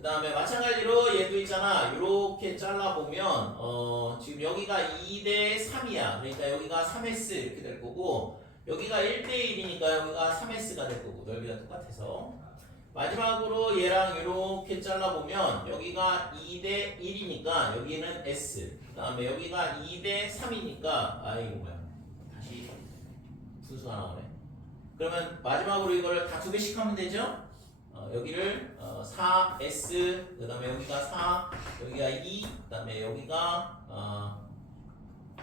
그 다음에 마찬가지로 얘도 있잖아. 이렇게 잘라보면 지금 여기가 2대 3이야. 그러니까 여기가 3S 이렇게 될 거고 여기가 1대 1이니까 여기가 3S가 될 거고 넓이가 똑같아서 마지막으로 얘랑 이렇게 잘라보면 여기가 2대 1이니까 여기는 S 그 다음에 여기가 2대 3이니까 아 이거 뭐야 다시 분수가 나오네. 그러면 마지막으로 이걸 다 두 개씩 하면 되죠? 여기를 4S 그 다음에 여기가 4 여기가 2 그 다음에 여기가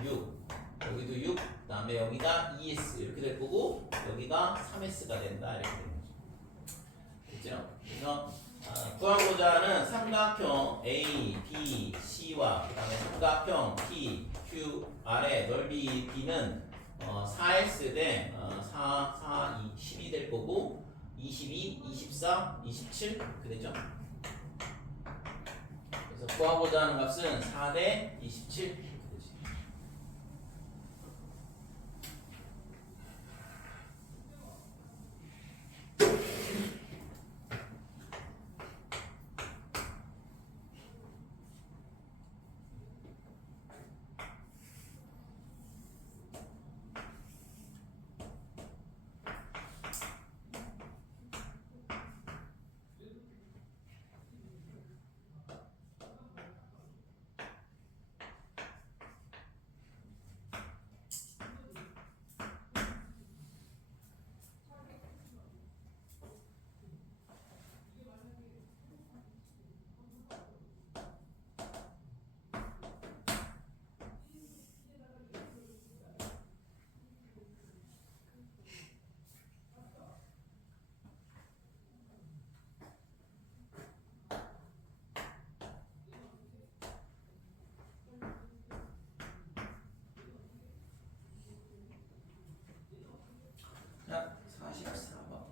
6 여기도 6 그 다음에 여기가 2S 이렇게 될 거고 여기가 3S가 된다 이렇게 되는 거죠. 됐죠? 그래서 구하고자 하는 삼각형 A, B, C와 그 다음에 삼각형 P, Q, R의 넓이 B는 4S 대 4, 4, 2, 12 될 거고 22, 24, 27 이렇게 되죠? 그래서 구하고자 하는 값은 4 대 27 이렇게 되지. 자, 44번.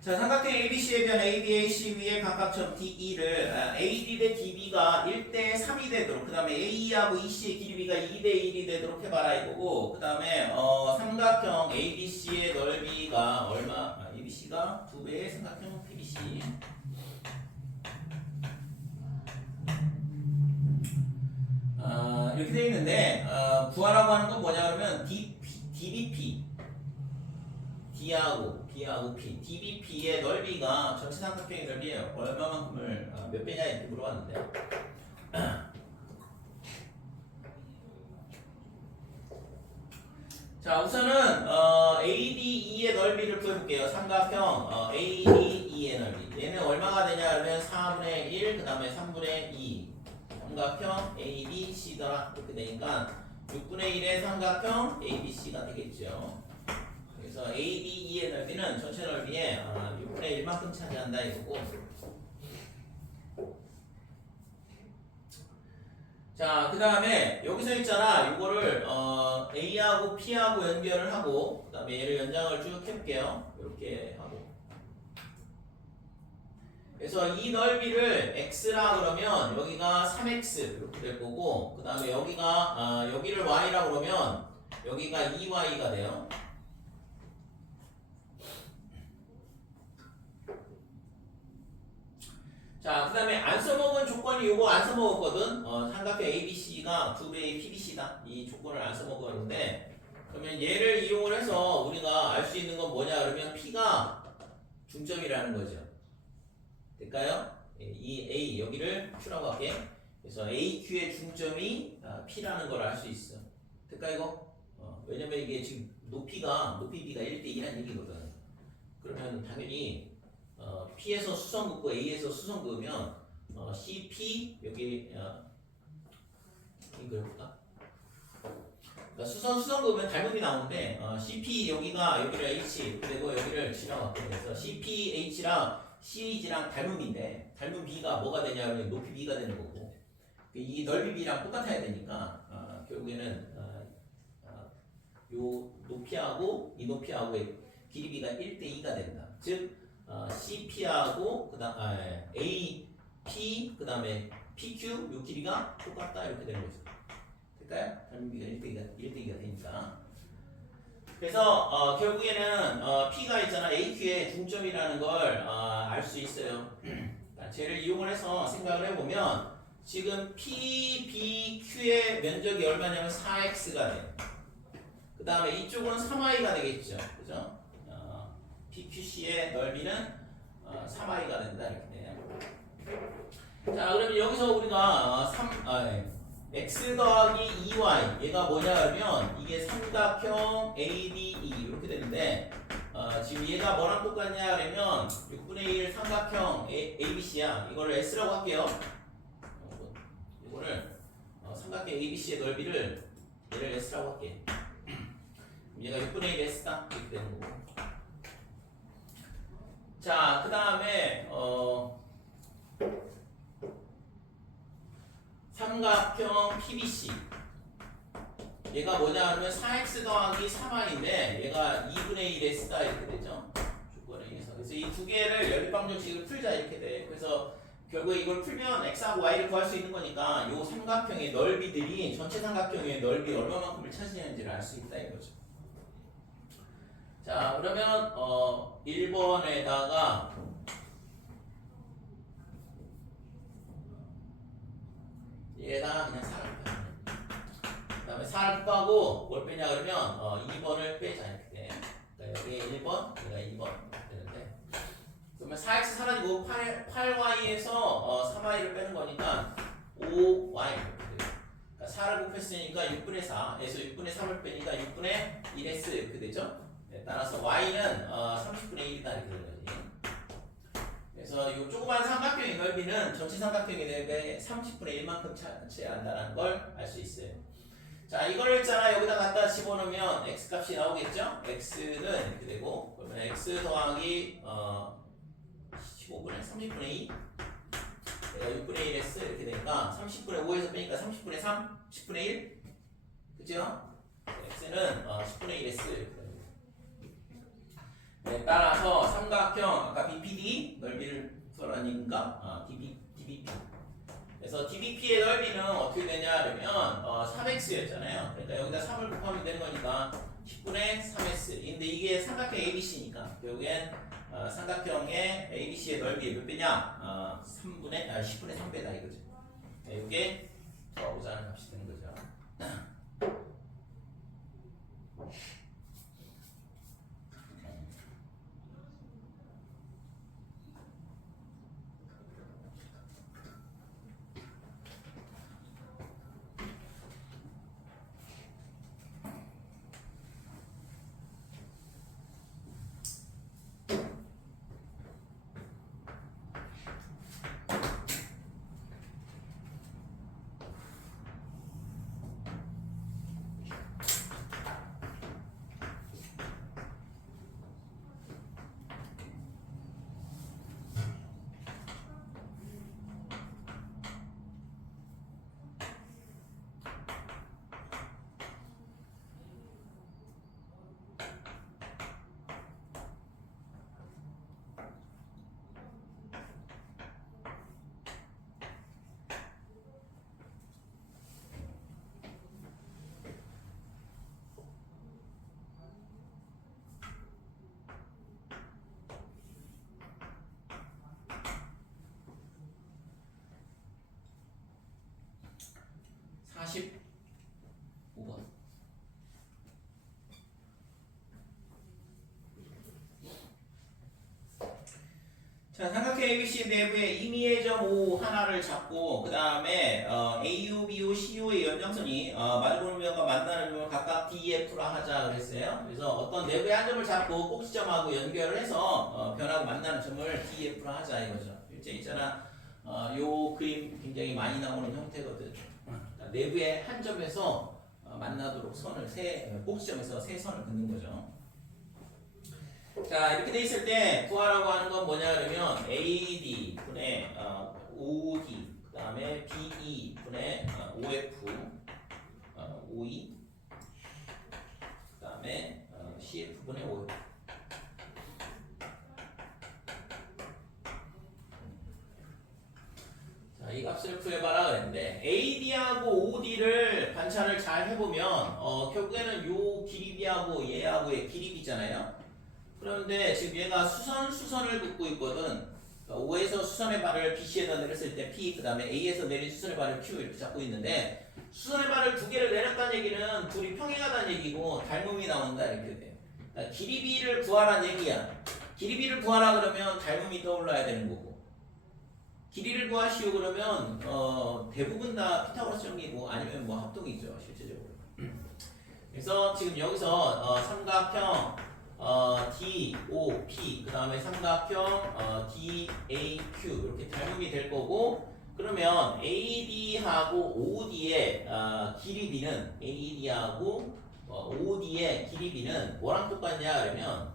자, 삼각형 ABC의 변 ABAC 위에 각각점 DE를 AD 대 DB가 1대 3이 되도록 그 다음에 AE하고 EC의 길이가 2대 1이 되도록 해봐라 이거고 그 다음에 삼각형 ABC의 넓이가 얼마? ABC가 2배의 삼각형 PBC 이렇게 되어 있는데 구하라고 하는 건 뭐냐 그러면 DBP D하고 B하고 P DBP의 넓이가 전체 삼각형의 넓이에 얼마만큼을 몇 배냐 이렇게 물어봤는데요. 자 우선은 ADE의 넓이를 구해볼게요. 삼각형 ADE의 넓이 얘는 얼마가 되냐 그러면 4분의 1 그 다음에 3분의 2 삼각형 ABC다 이렇게 되니까 6분의 1의 삼각형 ABC가 되겠죠. 그래서 ABE의 넓이는 전체 넓이의 6분의 1만큼 차지한다 이거고. 자, 그 다음에 여기서 있잖아. 이거를 A하고 P하고 연결을 하고 그 다음에 얘를 연장을 쭉 해볼게요. 이렇게 하고. 그래서 이 넓이를 x라 그러면 여기가 3x 이렇게 될 거고 그 다음에 여기가 여기를 y라 그러면 여기가 2y가 돼요. 자, 그 다음에 안 써먹은 조건이 요거 안 써먹었거든. 삼각형 ABC가 2배의 PBC다. 이 조건을 안 써먹었는데 그러면 얘를 이용을 해서 우리가 알 수 있는 건 뭐냐 그러면 P가 중점이라는 거죠. 될까요? 이 A 여기를 Q라고 할게. 그래서 AQ의 중점이 P라는 걸 알 수 있어. 될까 이거? 왜냐면 이게 지금 높이 B가 1대 2라는 얘기거든. 그러면 당연히 P에서 수성 긋고 A에서 수성 그으면 CP 여기 이거 해볼까? 그러니까 수성 그으면 닮음이 나오는데 CP 여기를 H 이렇게 되고 여기를 G라고 할게. 그래서 CPH랑 CH랑 닮음인데 닮은 B가 뭐가 되냐면 높이 B가 되는 거고 이 넓이 B랑 똑같아야 되니까 결국에는 요 높이하고 이 높이하고의 길이 B가 1대 2가 된다. 즉 CP하고 그다음 AP 그다음에 PQ 요 길이가 똑같다 이렇게 되는 거죠. 될까요? 닮은 B가 1대 2가 되니까. 그래서 결국에는 P가 있잖아. AQ의 중점이라는 걸 알 수 있어요. 쟤를 이용을 해서 생각을 해보면 지금 PBQ의 면적이 얼마냐면 4x가 돼. 그 다음에 이쪽은 3i가 되겠죠. 그죠? PQC의 넓이는 3i가 된다. 이렇게 돼요. 자, 그러면 여기서 우리가 x 더하기 2y 얘가 뭐냐 그러면 이게 삼각형 ADE 이렇게 되는데 지금 얘가 뭐랑 똑같냐 그러면 6분의 1 삼각형 ABC야. 이거를 S라고 할게요. 이거를 삼각형 ABC의 넓이를 얘를 S라고 할게. 얘가 6분의 1 S다 이렇게 되는 거고. 자, 그 다음에 삼각형 PBC 얘가 뭐냐 하면 4x 더하기 3i인데 얘가 2분의 1 S다 이렇게 되죠. 조건에 의해서. 그래서 이 두 개를 연립방정식을 풀자 이렇게 돼. 그래서 결국에 이걸 풀면 x하고 y를 구할 수 있는 거니까 이 삼각형의 넓이들이 전체 삼각형의 넓이 얼마만큼을 차지하는지를 알 수 있다 이거죠. 자, 그러면 1번에다가 얘가 그냥 사람 빼. 그 다음에 사람 빼고 뭘 빼냐 그러면 2번을 빼자 이렇게 돼. 그러니까 여기 1번, 여기가 2번 되는데 그러면 4x 사라지고 8y에서 3y를 빼는 거니까 5y 이렇게 돼요. 그러니까 4를 곱했으니까 6분의 4에서 6분의 3을 빼니까 6분의 1s 이렇게 되죠. 네, 따라서 y는 30분의 1이다 이렇게 되는 거지. 그래서 이 조그만 삼각형의 넓이는 전체 삼각형의 넓이의 30분의 1만큼 차지한다는 걸 알 수 있어요. 자, 이걸 있잖아 여기다 갖다 집어넣으면 x 값이 나오겠죠? x는 이렇게 되고 그러면 x 더하기 15분의 30분의 2 내가 6분의 1s 이렇게 되니까 30분의 5에서 빼니까 30분의 3, 10분의 1 그죠? x는 10분의 1s 이렇게 됩니다. 네, 따라서 삼각형 아까 BPD 넓이를 써라니까 DBP 그래서 DBP의 넓이는 어떻게 되냐 그러면 3x였잖아요. 그러니까 여기다 3을 곱하면 되는 거니까 10분의 3s 근데 이게 삼각형 ABC니까 결국엔 삼각형의 ABC의 넓이 몇 배냐? 10분의 3배다 이거죠. 네, 이게 더하고자 값이 되는 거죠. 45번. 자, 삼각형 ABC 내부에 임의의 점 O 하나를 잡고 그 다음에 AU, BO, CO의 연장선이 마주보는 면과 만나는 면을 각각 DF라 하자 그랬어요. 그래서 어떤 내부의 한 점을 잡고 꼭지점하고 연결을 해서 변하고 만나는 점을 DF라 하자 이거죠. 이제 있잖아. 요 그림 굉장히 많이 나오는 형태거든. 내부의 한 점에서 만나도록 선을 꼭지점에서 세 선을 긋는 거죠. 자, 이렇게 돼 있을 때 구하라고 하는 건 뭐냐 그러면 AD 분의 OD 그 다음에 BE 분의 OF OE 그 다음에 CF 분의 OF. 자, 이 값을 구해봐라 그랬는데 AD하고 OD를 관찰을 잘 해보면 결국에는 요 길이비하고 얘하고의 길이비잖아요. 그런데 지금 얘가 수선을 긋고 있거든. O에서 수선의 발을 BC에다 내렸을 때 P, 그 다음에 A에서 내린 수선의 발을 Q 이렇게 잡고 있는데 수선의 발을 두 개를 내렸다는 얘기는 둘이 평행하다는 얘기고 닮음이 나온다 이렇게 돼요. 그러니까 길이비를 구하라는 얘기야. 길이비를 구하라 그러면 닮음이 떠올라야 되는 거고, 길이를 구하시오 그러면 대부분 다 피타고라스 정리고 아니면 뭐 합동이죠 실제적으로. 그래서 지금 여기서 삼각형 DOP 그 다음에 삼각형 DAQ 이렇게 닮음이 될 거고, 그러면 AD하고 OD의 길이비는 AD하고 OD의 길이비는 뭐랑 똑같냐 그러면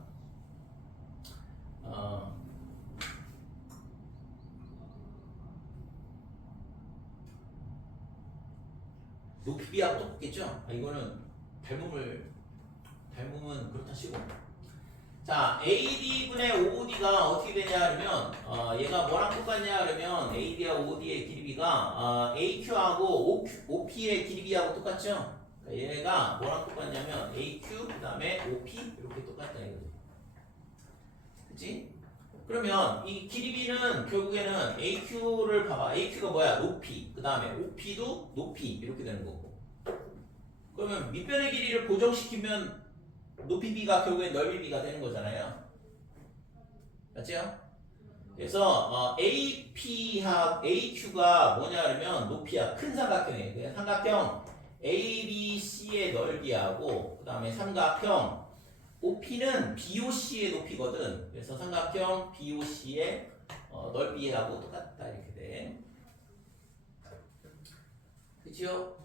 높이비하고 똑같겠죠? 이거는 닮음은 그렇다 치고, 자 AD분의 OD가 어떻게 되냐 그러면 얘가 뭐랑 똑같냐 그러면 AD하고 OD의 길이비가 AQ하고 OP의 길이비하고 똑같죠? 그러니까 얘가 뭐랑 똑같냐면 AQ 그 다음에 OP 이렇게 똑같다 이거지. 그치? 그러면 이 길이비는 결국에는 AQ를 봐봐. AQ가 뭐야? 높이. 그 다음에 OP도 높이 이렇게 되는 거고. 그러면 밑변의 길이를 고정시키면 높이비가 결국엔 넓이비가 되는 거잖아요. 맞죠? 그래서 AQ가 뭐냐 그러면 높이야. 큰 삼각형이에요. 그냥 삼각형 ABC의 넓이하고 그 다음에 삼각형 OP는 BOC의 높이거든. 그래서 삼각형 BOC의 넓이하고 똑같다 이렇게 돼. 그치요?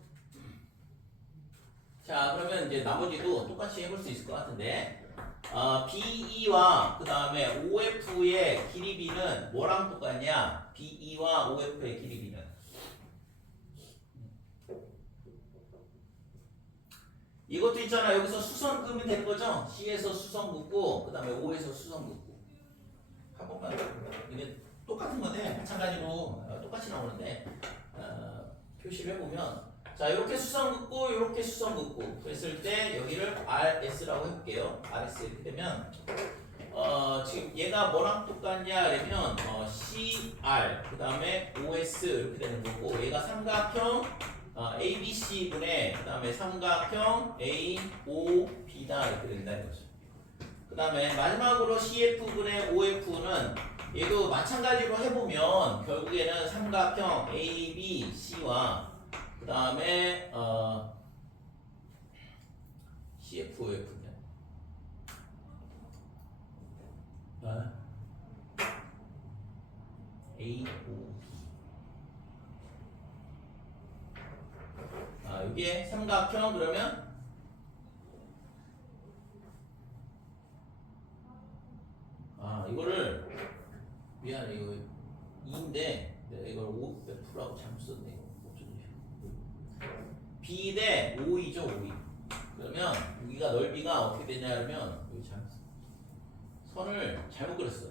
자 그러면 이제 나머지도 똑같이 해볼 수 있을 것 같은데 BE와 그 다음에 OF의 길이비는 뭐랑 똑같냐? BE와 OF의 길이비는 이것도 있잖아. 여기서 수선 끄면 되는 거죠? C에서 수선 긋고 그 다음에 O에서 수선 긋고 한 번만 이게 똑같은 건데 마찬가지로 똑같이 나오는데 표시를 해보면 자 이렇게 수선 긋고 이렇게 수선 긋고 그랬을 때 여기를 RS라고 해볼게요. RS 이렇게 되면 지금 얘가 뭐랑 똑같냐 그러면 CR 그 다음에 OS 이렇게 되는 거고, 얘가 삼각형 ABC분의 그 다음에 삼각형 AOB다 이렇게 된다는 거죠. 그 다음에 마지막으로 CF분의 OF는 얘도 마찬가지로 해보면 결국에는 삼각형 ABC와 그 다음에 CFOF냐 AOB 이게 삼각형 그러면 이거를 미안해 이거 2인데 내가 이걸 500%라고 잘못 썼네. 이거 어쩐지. B 대 5이죠 5이. 그러면 여기가 넓이가 어떻게 되냐 하면 여기 잘못 선을 잘못 그렸어.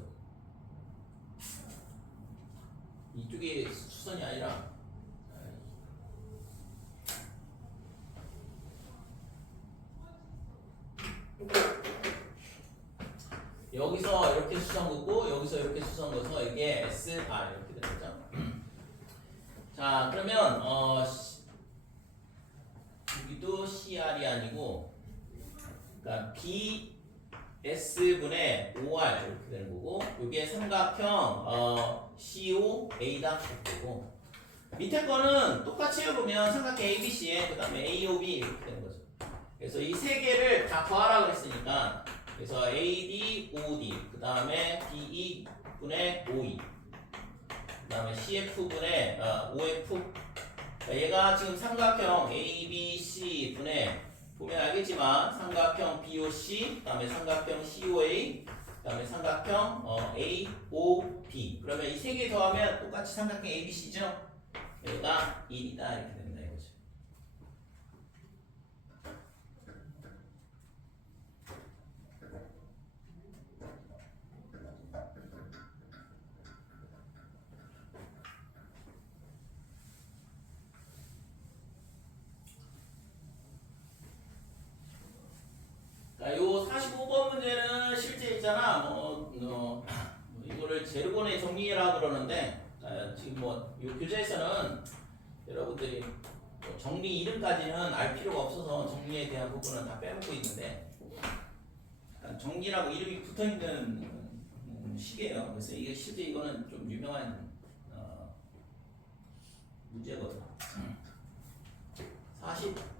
이쪽이 수선이 아니라 여기서 이렇게 수선 긋고 여기서 이렇게 수선 긋어서 이게 SR 이렇게 되는 거죠. 자 그러면 여기도 CR이 아니고 그러니까 BS분의 OR 이렇게 되는 거고, 이게 삼각형 COA다 이렇게 되고, 밑에 거는 똑같이 해보면 삼각형 ABC에 그 다음에 AOB 이렇게 되는 거죠. 그래서 이 세 개를 다 더하라 그랬으니까 그래서 AD, OD 그 다음에 DE분의 OE 그 다음에 CF분의 OF. 얘가 지금 삼각형 ABC분의 보면 알겠지만 삼각형 BOC 그 다음에 삼각형 COA 그 다음에 삼각형 AOB. 그러면 이 세 개 더하면 똑같이 삼각형 ABC죠? 얘가 1이다 이렇게 됩니다 이거죠. 제로번의 정리라 그러는데 지금 뭐 이 교재에서는 여러분들이 뭐 정리 이름까지는 알 필요가 없어서 정리에 대한 부분은 다 빼놓고 있는데 정리라고 이름이 붙어있는 식이에요. 그래서 이게 실제 이거는 좀 유명한 문제거든. 46번.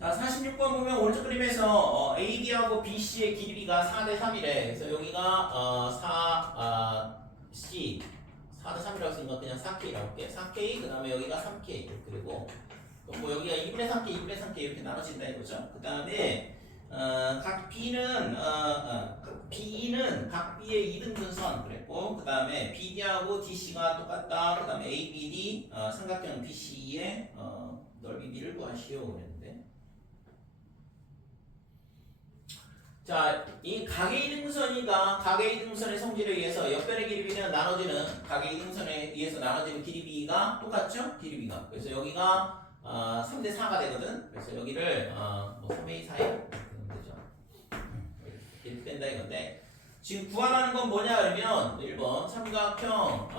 자, 46번 보면 오른쪽 그림에서 AB하고 BC의 길이가 4대 3이래. 그래서 여기가 4C 4대 3이라고 쓰니까 그냥 4K라고 할게. 4K 그 다음에 여기가 3K 이렇게 되고 뭐 여기가 2분의 3K, 2분의 3K 이렇게 나눠진다 이거죠. 그 다음에 각 B는 B는 각 B의 2등분선 그랬고 그 다음에 BD하고 DC가 똑같다. 그 다음에 ABD 삼각형 BC의 넓이 B를 구하시오 그랬는데 자, 이 각의 이등분선이가 각의 이등분선의 성질에 의해서 옆변의 길이비는 나눠지는 각의 이등분선에 의해서 나눠지는 길이비가 똑같죠? 길이비가. 그래서 여기가 3대 4가 되거든. 그래서 여기를 뭐 3A 4에 되면 되죠. 이렇게 된다 이건데 지금 구하라는 건 뭐냐 그러면 1번 삼각형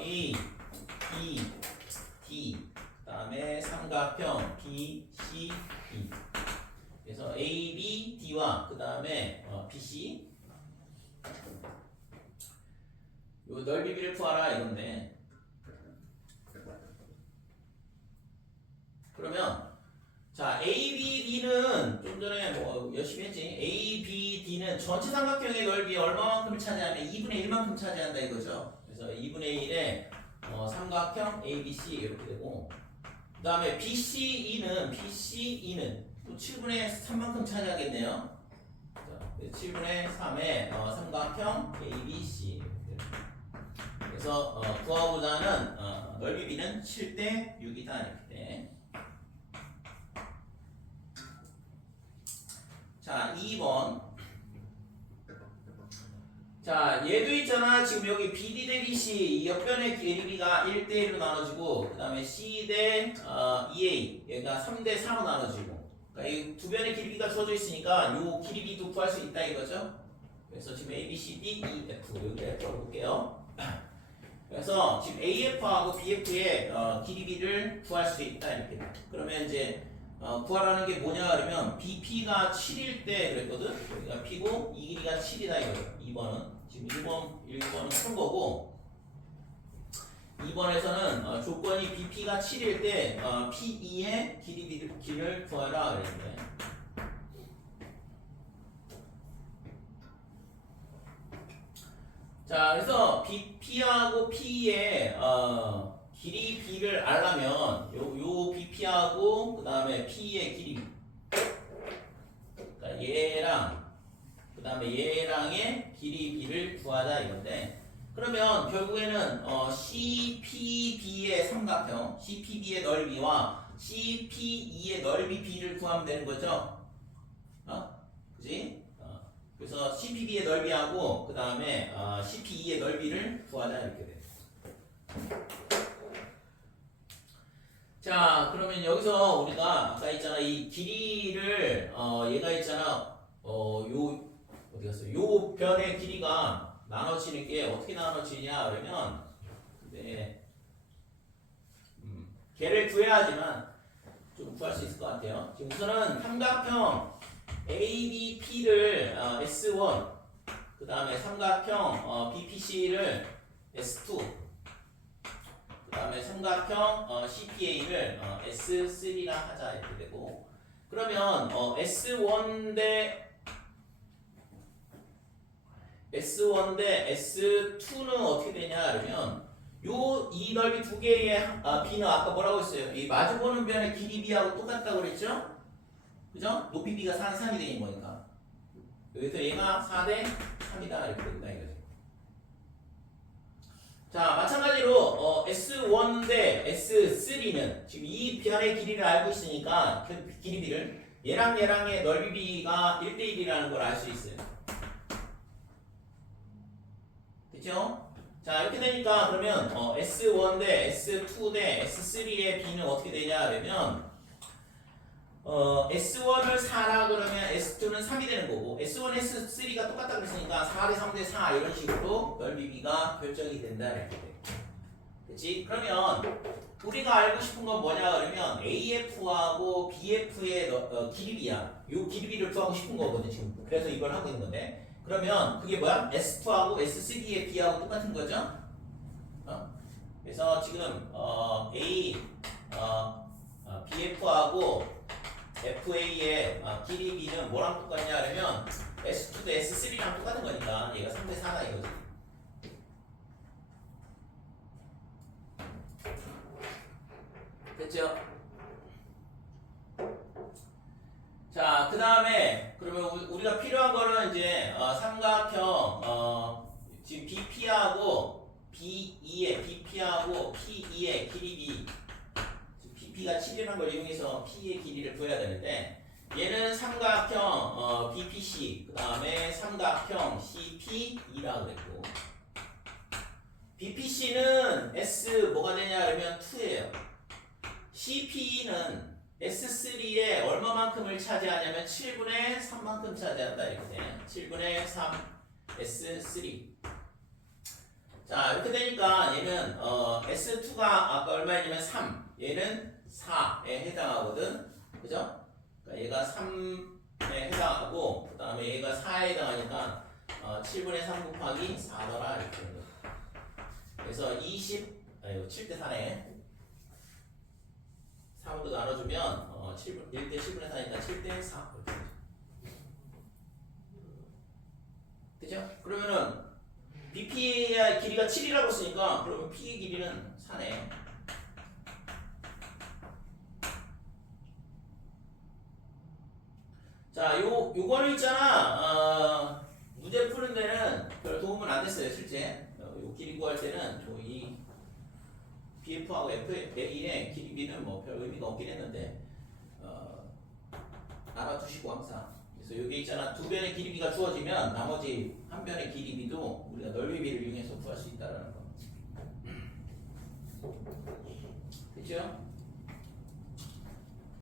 A, B, D 그다음에 삼각형 B, C, E. 그래서 A, B, D와 그 다음에 BC 요 넓이 비를 구하라 이건데 그러면 자 A, B, D는 좀 전에 뭐 열심히 했지 A, B, D는 전체 삼각형의 넓이 얼마만큼을 차지하면 2분의 1만큼 차지한다 이거죠. 그래서 2분의 1에 삼각형 A, B, C 이렇게 되고 그 다음에 BCE는 또 7분의 3만큼 차지하겠네요. 7분의 3의 삼각형 ABC. 그래서 구하고자 하는 넓이 B는 7대 6이다 이렇게 돼. 자, 2번. 자, 얘도 있잖아. 지금 여기 BD 대 BC 이 옆변의 길이가 1대 1로 나눠지고 그 다음에 C 대 EA 얘가 3대 4로 나눠지고 그러니까 이 두 변의 길이가 주어져 있으니까 요 길이도 구할 수 있다 이거죠. 그래서 지금 A, B, C, D, E, F 여기 F로 볼게요. 그래서 지금 AF하고 BF의 길이비를 구할 수 있다 이렇게 돼. 그러면 이제 구하라는 게 뭐냐 그러면 BP가 7일 때 그랬거든. 여기가 P고 이 길이가 7이다 이거예요. 2번은 지금 1번은 푼 거고 2번에서는 조건이 BP가 7일 때 PE의 길이를 구하라 그랬는데 자 그래서 BP하고 PE의 길이 B를 알려면 요 BP하고 그 다음에 PE의 길이 그러니까 얘랑 그 다음에 얘랑의 길이 B를 구하자 이건데 그러면 결국에는 CPB의 삼각형 CPB의 넓이와 CPE의 넓이 B를 구하면 되는 거죠. 그지? 그래서 CPB의 넓이하고 그 다음에 CPE의 넓이를 구하자 이렇게 돼. 자 그러면 여기서 우리가 아까 있잖아 이 길이를 얘가 있잖아 요 어디 갔어? 요 변의 길이가 나눠지는 게 어떻게 나눠지냐 그러면 네, 걔를 구해야 하지만 좀 구할 수 있을 것 같아요. 지금 우선은 삼각형 ABP를 S1 그 다음에 삼각형 BPC를 S2 그 다음에 삼각형 CPA를 S3라 하자 이렇게 되고 그러면 S1 대 S2는 어떻게 되냐 그러면 이 넓이 두 개의 B는 아까 뭐라고 했어요? 이 마주보는 변의 길이 B하고 똑같다고 그랬죠? 그죠? 높이 B가 3이 되는 거니까 여기서 얘가 4대 3이다 이렇게 된다 이거지. 자, 마찬가지로 S1 대 S3는 지금 이 변의 길이를 알고 있으니까 그 길이비를 얘랑의 넓이비가 1대1이라는 걸 알 수 있어요. 그쵸? 자, 이렇게 되니까 그러면 S1 대 S2 대 S3의 비는 어떻게 되냐 그러면 S1을 4라 그러면 S2는 3이 되는 거고 S1, S3가 똑같다 그랬으니까 4대 3대 4 이런 식으로 넓이비가 결정이 된다 이렇게 돼. 그치? 그러면 우리가 알고 싶은 건 뭐냐 그러면 AF하고 BF의 길이비야. 요 길이비를 구하고 싶은 거거든 지금. 그래서 이걸 하고 있는 건데 그러면 그게 뭐야? S2하고 S3의 B하고 똑같은 거죠? 그래서 지금 BF하고 FA의 길이비는 뭐랑 똑같냐 그러면 S2 대 S3랑 똑같은 거니까 얘가 3대 4다 이거지. 됐죠? 자, 그 다음에 그러면 우리가 필요한 거는 이제 삼각형 지금 BP하고 BP하고 P2의 길이비 BP가 7이라는 걸 이용해서 P의 길이를 구해야 되는데 얘는 삼각형 BPC 그 다음에 삼각형 CP2라고 그랬고 BPC는 S 뭐가 되냐 그러면 2예요. CP는 S3에 얼마만큼을 차지하냐면 7분의 3만큼 차지한다 이렇게 돼요. 7분의 3 S3. 자 이렇게 되니까 얘는 S2가 아까 얼마였냐면 3 얘는 4에 해당하거든 그죠? 그러니까 얘가 3에 해당하고 그 다음에 얘가 4에 해당하니까 7분의 3 곱하기 4더라 이렇게 되는 거죠. 그래서 7대 4네 3으로 나눠주면 1대 7분의 4니까 7대 4 이렇게 되죠. 그죠? 그러면은 BP의 길이가 7이라고 쓰니까 그러면 P의 길이는 4네. 자, 요거는 있잖아. 문제 푸는 데는 별 도움은 안 됐어요, 실제. 요 길이 구할 때는 이 BF하고 FA의 길이비는 뭐 별 의미가 없긴 했는데 알아두시고 항상. 그래서 여기 있잖아, 두 변의 길이비가 주어지면 나머지 한 변의 길이비도 우리가 넓이비를 이용해서 구할 수 있다라는 거. 그죠?